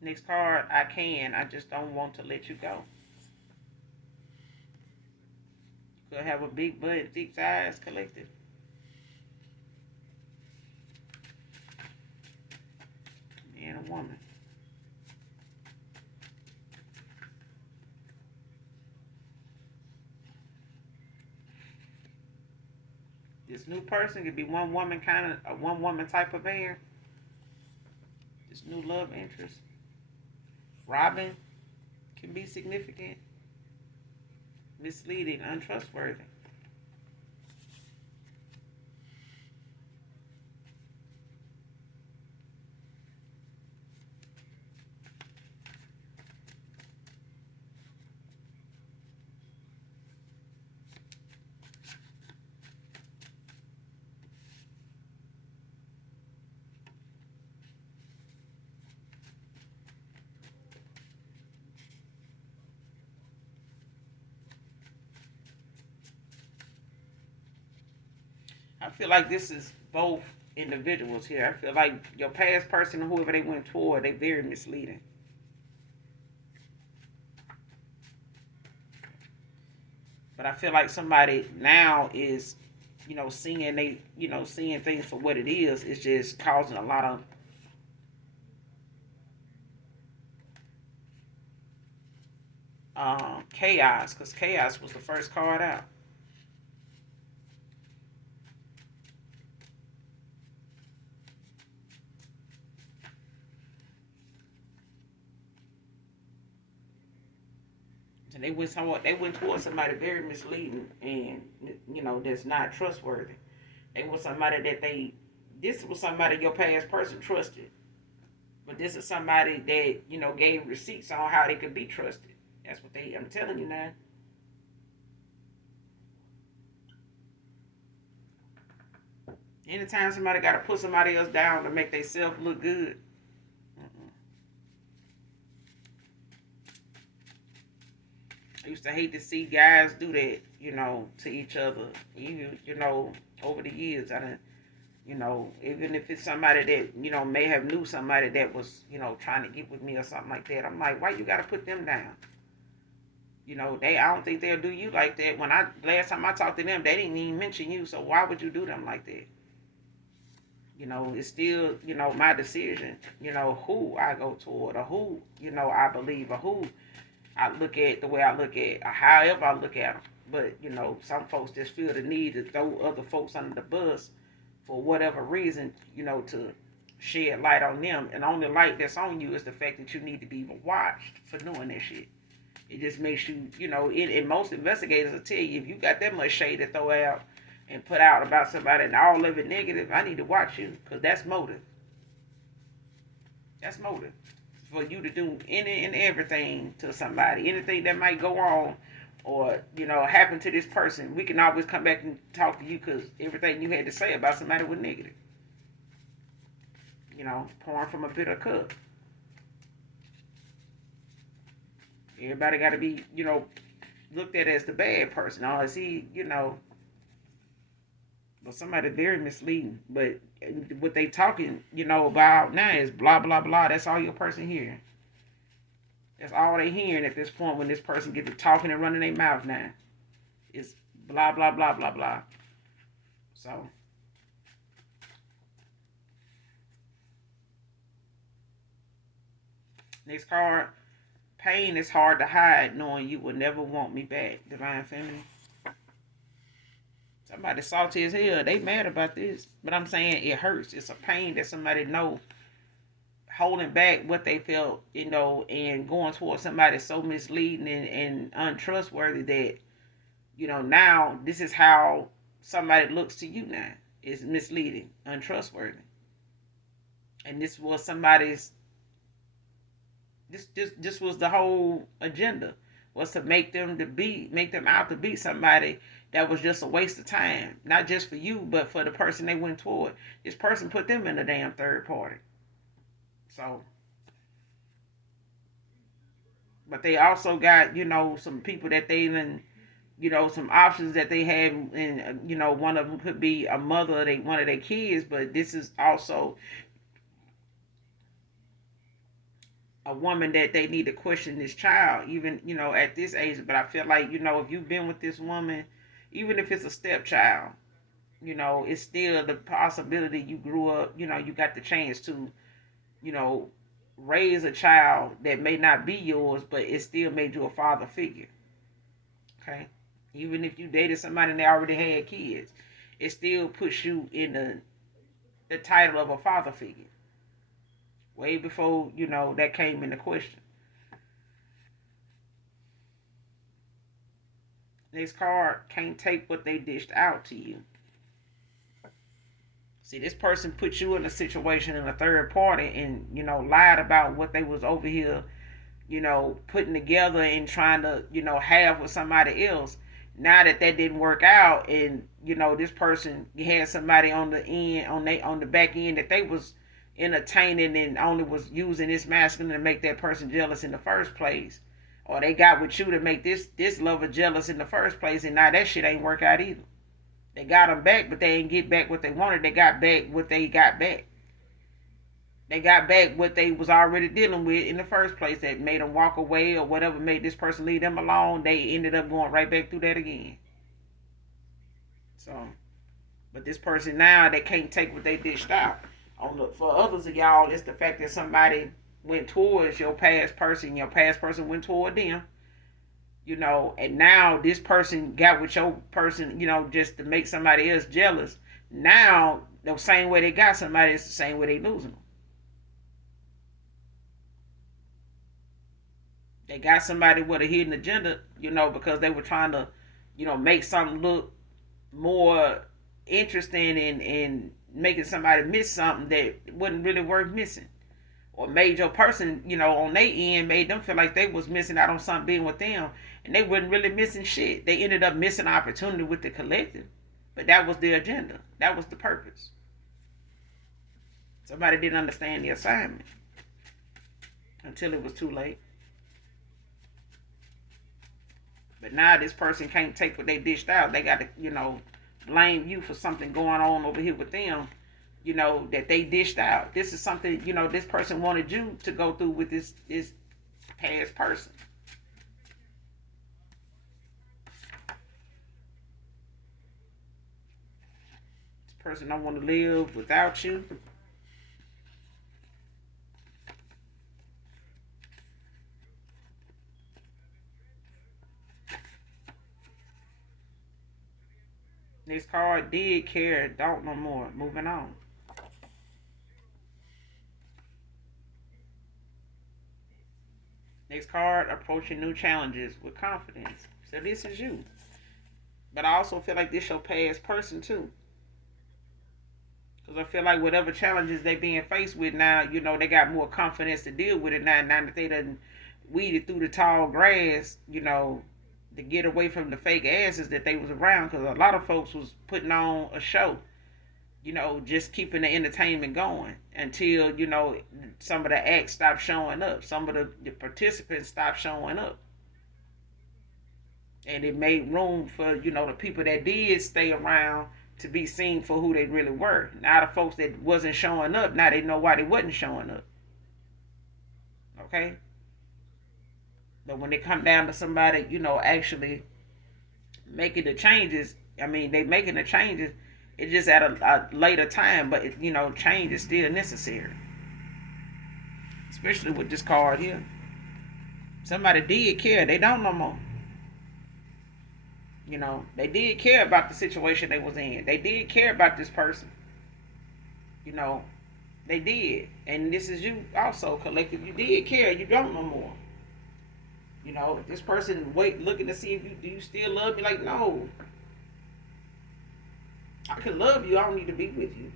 Next card, I just don't want to let you go. You could have a big butt, thick thighs collective. Man or woman. This new person could be one woman type of man. This new love interest. Robin can be significant, misleading, untrustworthy. I feel like this is both individuals here. I feel like your past person or whoever they went toward, they very misleading. But I feel like somebody now is, seeing things for what it is. It's just causing a lot of chaos, because chaos was the first card out. And they went towards somebody very misleading and, that's not trustworthy. This was somebody your past person trusted. But this is somebody that, gave receipts on how they could be trusted. That's what I'm telling you now. Anytime somebody got to put somebody else down to make themselves look good, I used to hate to see guys do that, to each other. Even, over the years, I done, even if it's somebody that, may have knew somebody that was, trying to get with me or something like that. I'm like, why you gotta put them down? I don't think they'll do you like that. Last time I talked to them, they didn't even mention you, so why would you do them like that? It's still, my decision, who I go toward, or who, I believe, or who I look at the way I look at, or however I look at them. But, some folks just feel the need to throw other folks under the bus for whatever reason, to shed light on them. And the only light that's on you is the fact that you need to be watched for doing that shit. It just makes you, and most investigators will tell you, if you got that much shade to throw out and put out about somebody and all of it negative, I need to watch you, because that's motive. That's motive. For you to do any and everything to somebody, anything that might go on or, happen to this person, we can always come back and talk to you, because everything you had to say about somebody was negative. Pouring from a bitter cup. Everybody got to be, looked at as the bad person. Oh, is he, but somebody very misleading. But what they talking, about now is blah, blah, blah. That's all your person hearing. That's all they hearing at this point when this person gets to talking and running their mouth now. It's blah, blah, blah, blah, blah. So. Next card. Pain is hard to hide, knowing you will never want me back. Divine Feminine. Somebody salty as hell. They mad about this. But I'm saying it hurts. It's a pain that somebody know. Holding back what they felt, and going towards somebody so misleading and untrustworthy that, now this is how somebody looks to you now. It's misleading, untrustworthy. And this was somebody's This was the whole agenda, was to make them out to be somebody that was just a waste of time, not just for you, but for the person they went toward. This person put them in a damn third party. So, but they also got, some people that they even, some options that they had, and one of them could be a mother of one of their kids, but this is also a woman that they need to question this child, even, at this age. But I feel like, if you've been with this woman, even if it's a stepchild, it's still the possibility you grew up, you got the chance to, raise a child that may not be yours, but it still made you a father figure. Okay? Even if you dated somebody and they already had kids, it still puts you in the title of a father figure. Way before, that came into question. Next card, can't take what they dished out to you. See, this person put you in a situation in a third party and, lied about what they was over here, putting together and trying to, have with somebody else. Now that didn't work out, and, this person had somebody on the end, on the back end that they was entertaining and only was using this masculine to make that person jealous in the first place, or they got with you to make this lover jealous in the first place, and now that shit ain't work out either. They got them back, but they ain't get back what they wanted. They got back what they got back. They got back what they was already dealing with in the first place that made them walk away, or whatever made this person leave them alone. They ended up going right back through that again. So, but this person now, they can't take what they dished out. For others of y'all, it's the fact that somebody went towards your past person went toward them, and now this person got with your person, just to make somebody else jealous. Now, the same way they got somebody, it's the same way they losing them. They got somebody with a hidden agenda, because they were trying to, make something look more interesting and making somebody miss something that wasn't really worth missing, or made your person, on their end, made them feel like they was missing out on something being with them, and they wasn't really missing shit. They ended up missing opportunity with the collective, but that was the agenda. That was the purpose. Somebody didn't understand the assignment until it was too late. But now this person can't take what they dished out. They got to, blame you for something going on over here with them, that they dished out. This is something, this person wanted you to go through with this past person. This person don't want to live without you. This card did care, don't no more. Moving on. Next card, approaching new challenges with confidence. So this is you. But I also feel like this your past person too. Because I feel like whatever challenges they being faced with now, they got more confidence to deal with it now. Now that they done weeded through the tall grass, to get away from the fake asses that they was around. Because a lot of folks was putting on a show, just keeping the entertainment going until, some of the acts stopped showing up. Some of the participants stopped showing up. And it made room for, the people that did stay around to be seen for who they really were. Now the folks that wasn't showing up, now they know why they wasn't showing up. Okay? But when they come down to somebody, actually making the changes, they making the changes, it's just at a later time, but, change is still necessary. Especially with this card here. Somebody did care. They don't no more. They did care about the situation they was in. They did care about this person. They did. And this is you also, collective. You did care. You don't no more. If this person looking to see if do you still love me? Like, no. I can love you. I don't need to be with you.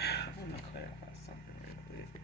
I want to clarify something real quick.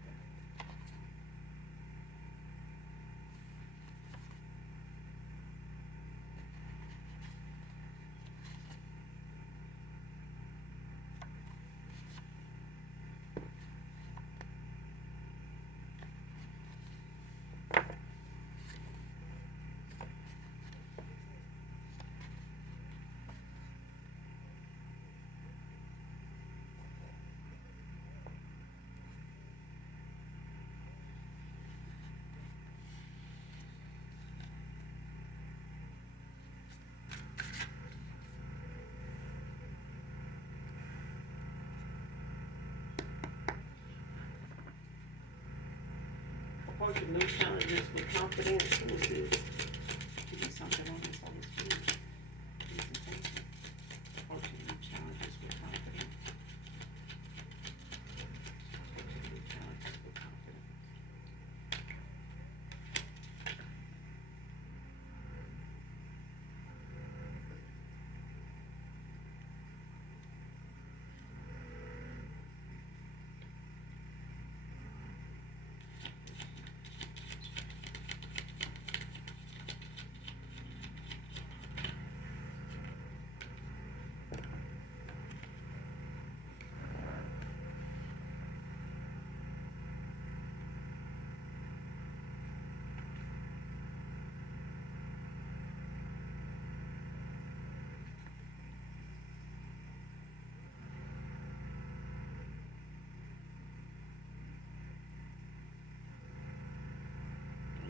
Approaching new challenges with confidence. What is this? Give me something on this Holy Spirit. Presentation. Approaching new challenges with confidence. Approaching new challenges with confidence.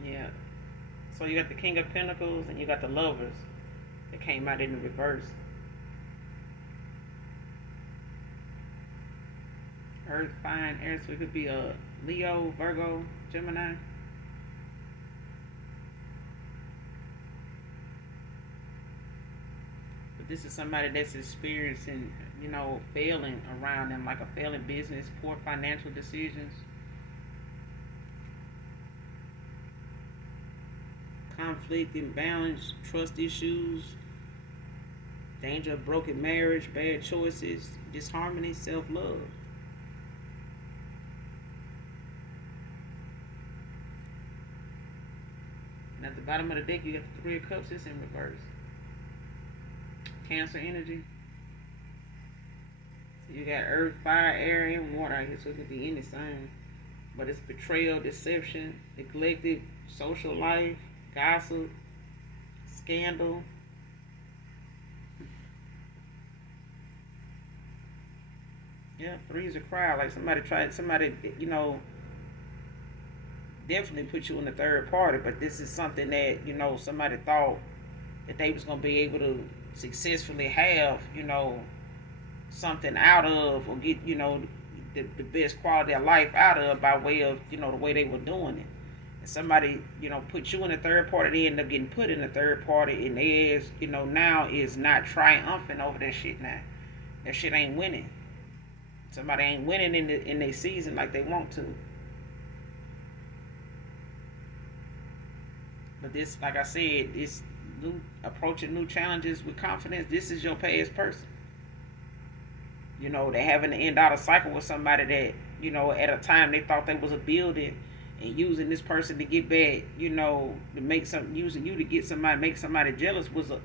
Yeah. So you got the King of Pentacles and you got the Lovers that came out in the reverse. Earth, fine, air, so it could be a Leo, Virgo, Gemini. But this is somebody that's experiencing, failing around them, like a failing business, poor financial decisions. conflict, imbalance, trust issues, danger of broken marriage, bad choices, disharmony, self-love. And at the bottom of the deck, you got the Three of Cups. It's in reverse. Cancer energy. So you got earth, fire, air, and water out here, so it could be any sign. But it's betrayal, deception, neglected social life, gossip, scandal. Yeah, three's a crowd. Like somebody, definitely put you in the third party, but this is something that, somebody thought that they was going to be able to successfully have, something out of, or get, the best quality of life out of by way of, the way they were doing it. And somebody, put you in the third party, they end up getting put in the third party, and theirs, now is not triumphant over that shit now. That shit ain't winning. Somebody ain't winning in their season like they want to. But this, like I said, it's approaching new challenges with confidence. This is your past person. They having to end out a cycle with somebody that, at a time they thought they was a building, and using this person to get back, to make some, using you to get somebody, make somebody jealous was a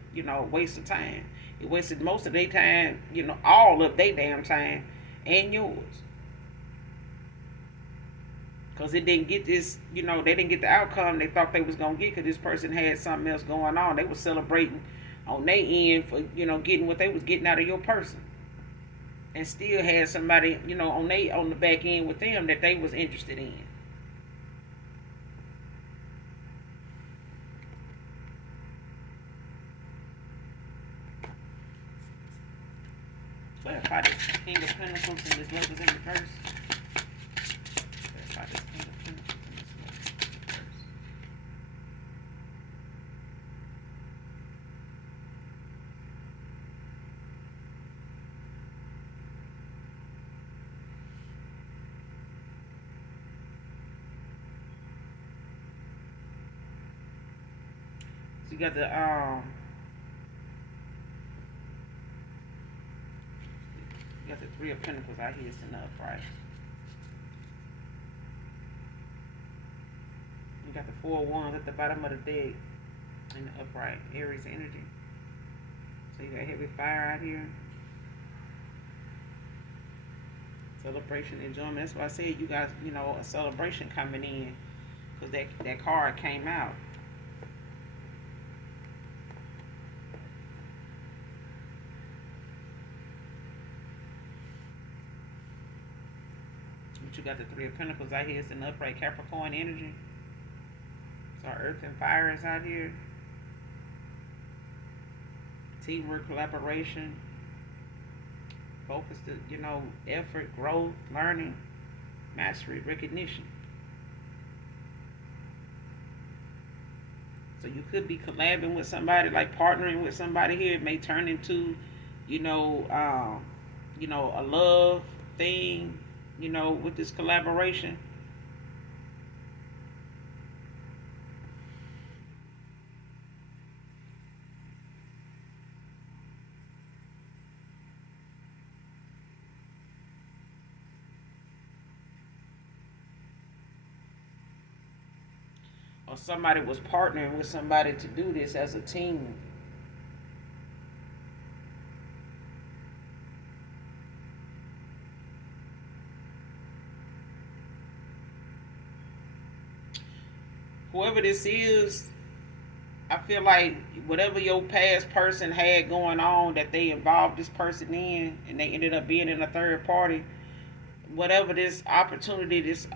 waste of time. It wasted most of their time, all of their damn time and yours. Because it didn't get this, they didn't get the outcome they thought they was going to get, because this person had something else going on. They were celebrating on their end for, getting what they was getting out of your person. And still had somebody, on the back end with them that they was interested in. Clarify this King of Pentacles and this Love is in reverse. Clarify this King of Pentacles and this Love is in reverse. So you got the you got the Three of Pentacles out here. It's in the upright. You got the Four of Wands at the bottom of the deck in the upright. Aries energy. So you got heavy fire out here. Celebration, enjoyment. That's why I said you got, a celebration coming in, because that card came out. But you got the Three of Pentacles out here. It's an upright Capricorn energy. So earth and fire is out here. Teamwork, collaboration. Focus to, effort, growth, learning, mastery, recognition. So you could be collabing with somebody, like partnering with somebody here. It may turn into, a love thing, with this collaboration. Or somebody was partnering with somebody to do this as a team. Whoever this is, I feel like whatever your past person had going on that they involved this person in, and they ended up being in a third party, whatever this opportunity, this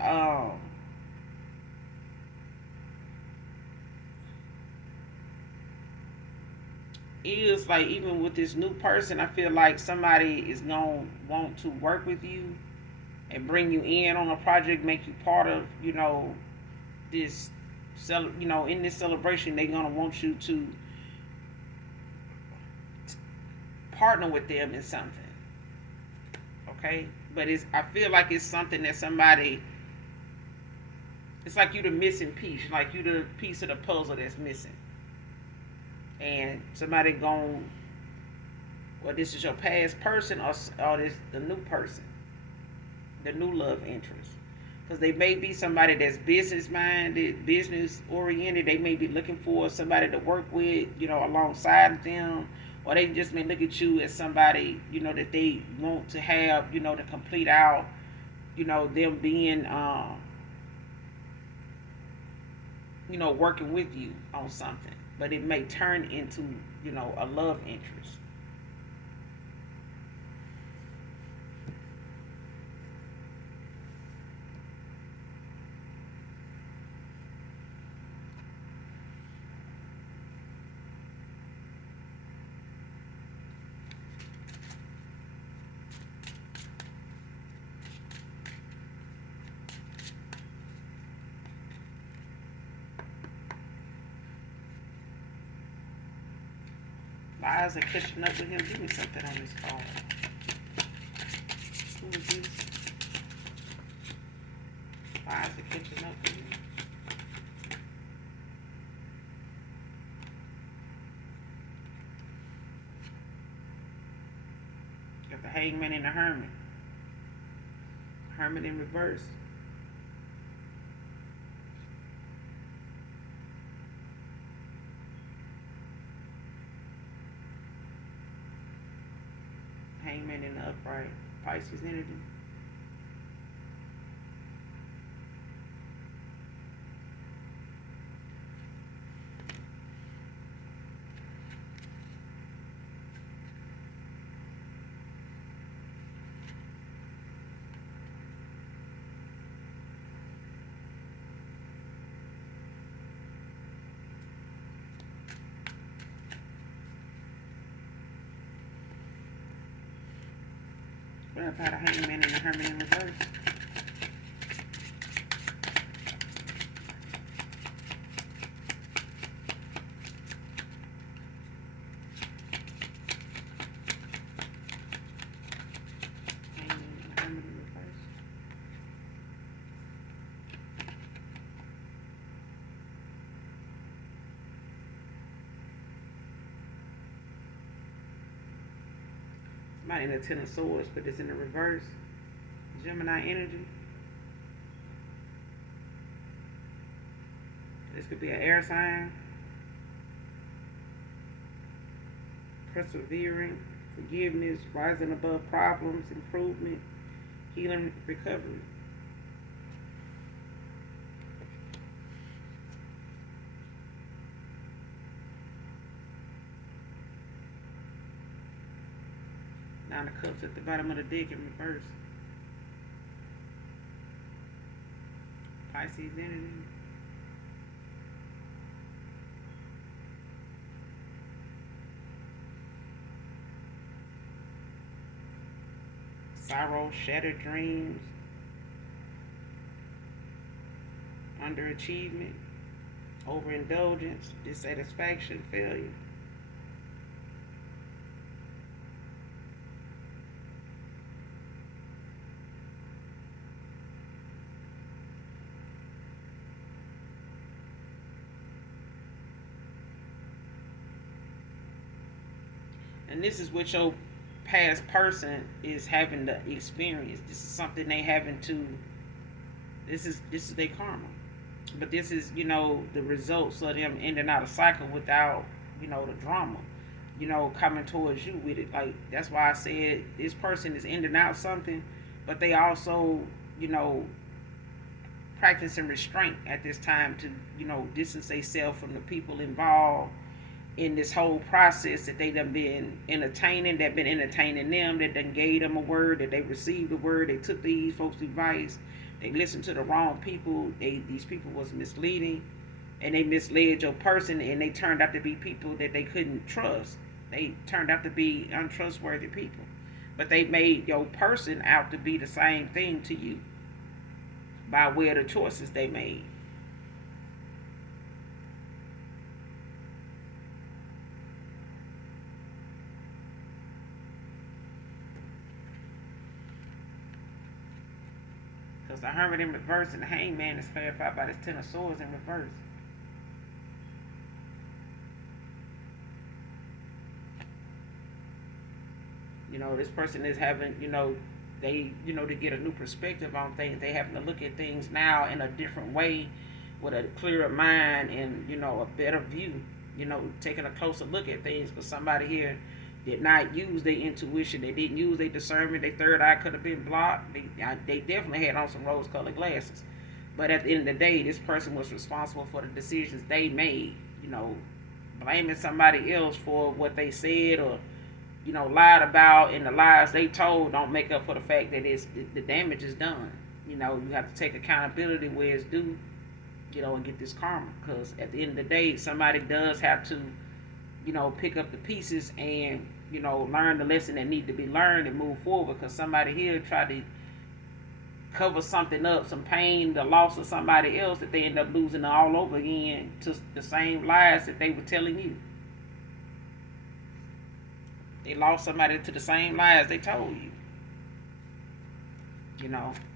is, like, even with this new person, I feel like somebody is gonna want to work with you and bring you in on a project, make you part of, this, in this celebration. They're gonna want you to partner with them in something. Okay, but I feel like it's something that somebody It's like you the missing piece, like you the piece of the puzzle that's missing. And somebody going, well, this is your past person, or this the new person, the new love interest. Because they may be somebody that's business minded, business oriented. They may be looking for somebody to work with, alongside them, or they just may look at you as somebody, that they want to have, to complete out, them being, working with you on something. But it may turn into, a love interest. My eyes are catching up with him. Give me something on this phone. Who is this? My eyes are catching up with him. Got the hangman and the hermit. Hermit in reverse. Hangman in the upright. Pisces energy. What about a hangman and a hermit in reverse? Hangman and a hermit in reverse. Somebody in the Ten of Swords, but it's in the reverse. Gemini energy. This could be an air sign. Persevering, forgiveness, rising above problems, improvement, healing, recovery. Nine of Cups at the bottom of the deck in reverse. Pisces energy. Sorrow, shattered dreams, underachievement, overindulgence, dissatisfaction, failure. And this is what your past person is having to experience. This is something they having to. This is their karma. But this is the results of them ending out a cycle without the drama. Coming towards you with it. Like that's why I said this person is ending out something, but they also practicing restraint at this time to distance themselves from the people involved in this whole process that they done been entertaining, that been entertaining them, that done gave them a word, that they received a word, they took these folks' advice, they listened to the wrong people, these people was misleading, and they misled your person, and they turned out to be people that they couldn't trust. They turned out to be untrustworthy people. But they made your person out to be the same thing to you by way of the choices they made. Because the Hermit in reverse and the Hangman is clarified by this Ten of Swords in reverse. You know, this person is having, they, to get a new perspective on things, they having to look at things now in a different way with a clearer mind and, a better view, taking a closer look at things, because somebody here did not use their intuition. They didn't use their discernment. Their third eye could have been blocked. They definitely had on some rose-colored glasses. But at the end of the day, this person was responsible for the decisions they made. Blaming somebody else for what they said or, lied about, and the lies they told don't make up for the fact that the damage is done. You have to take accountability where it's due, and get this karma. Because at the end of the day, somebody does have to, pick up the pieces and, learn the lesson that need to be learned and move forward. Because somebody here tried to cover something up, some pain, the loss of somebody else, that they end up losing all over again to the same lies that they were telling you. They lost somebody to the same lies they told you.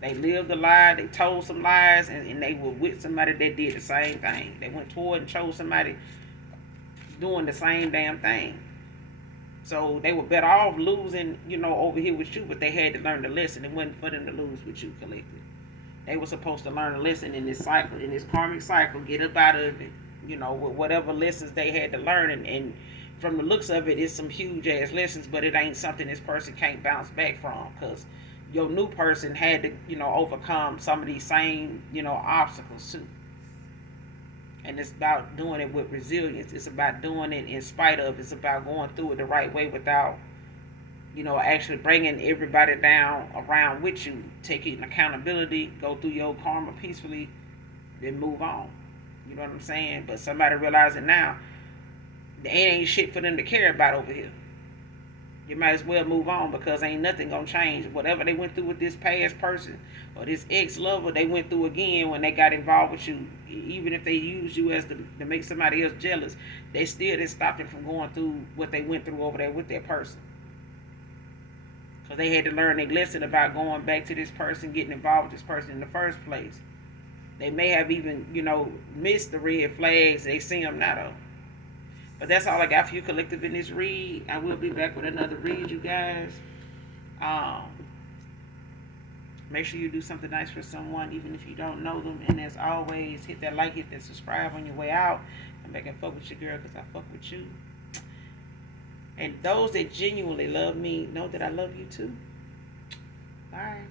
They lived a lie, they told some lies, and they were with somebody that did the same thing. They went toward and chose somebody doing the same damn thing. So they were better off losing, over here with you, but they had to learn the lesson. It wasn't for them to lose with you collectively. They were supposed to learn a lesson in this cycle, in this karmic cycle, get up out of it, with whatever lessons they had to learn. And from the looks of it, it's some huge ass lessons, but it ain't something this person can't bounce back from, because your new person had to, overcome some of these same, obstacles too. And it's about doing it with resilience. It's about doing it in spite of. It's about going through it the right way without, actually bringing everybody down around with you. Taking accountability, go through your karma peacefully, then move on. You know what I'm saying? But somebody realizing now, there ain't shit for them to care about over here. You might as well move on, because ain't nothing gonna change. Whatever they went through with this past person or this ex-lover, they went through again when they got involved with you. Even if they used you as to make somebody else jealous, they still didn't stop them from going through what they went through over there with that person. Because they had to learn their lesson about going back to this person, getting involved with this person in the first place. They may have even, missed the red flags. They see them now, though. But that's all I got for you, collective, in this read. I will be back with another read, you guys. Make sure you do something nice for someone, even if you don't know them. And as always, hit that like, hit that subscribe on your way out. Come back and fuck with your girl, because I fuck with you. And those that genuinely love me, know that I love you too. Bye.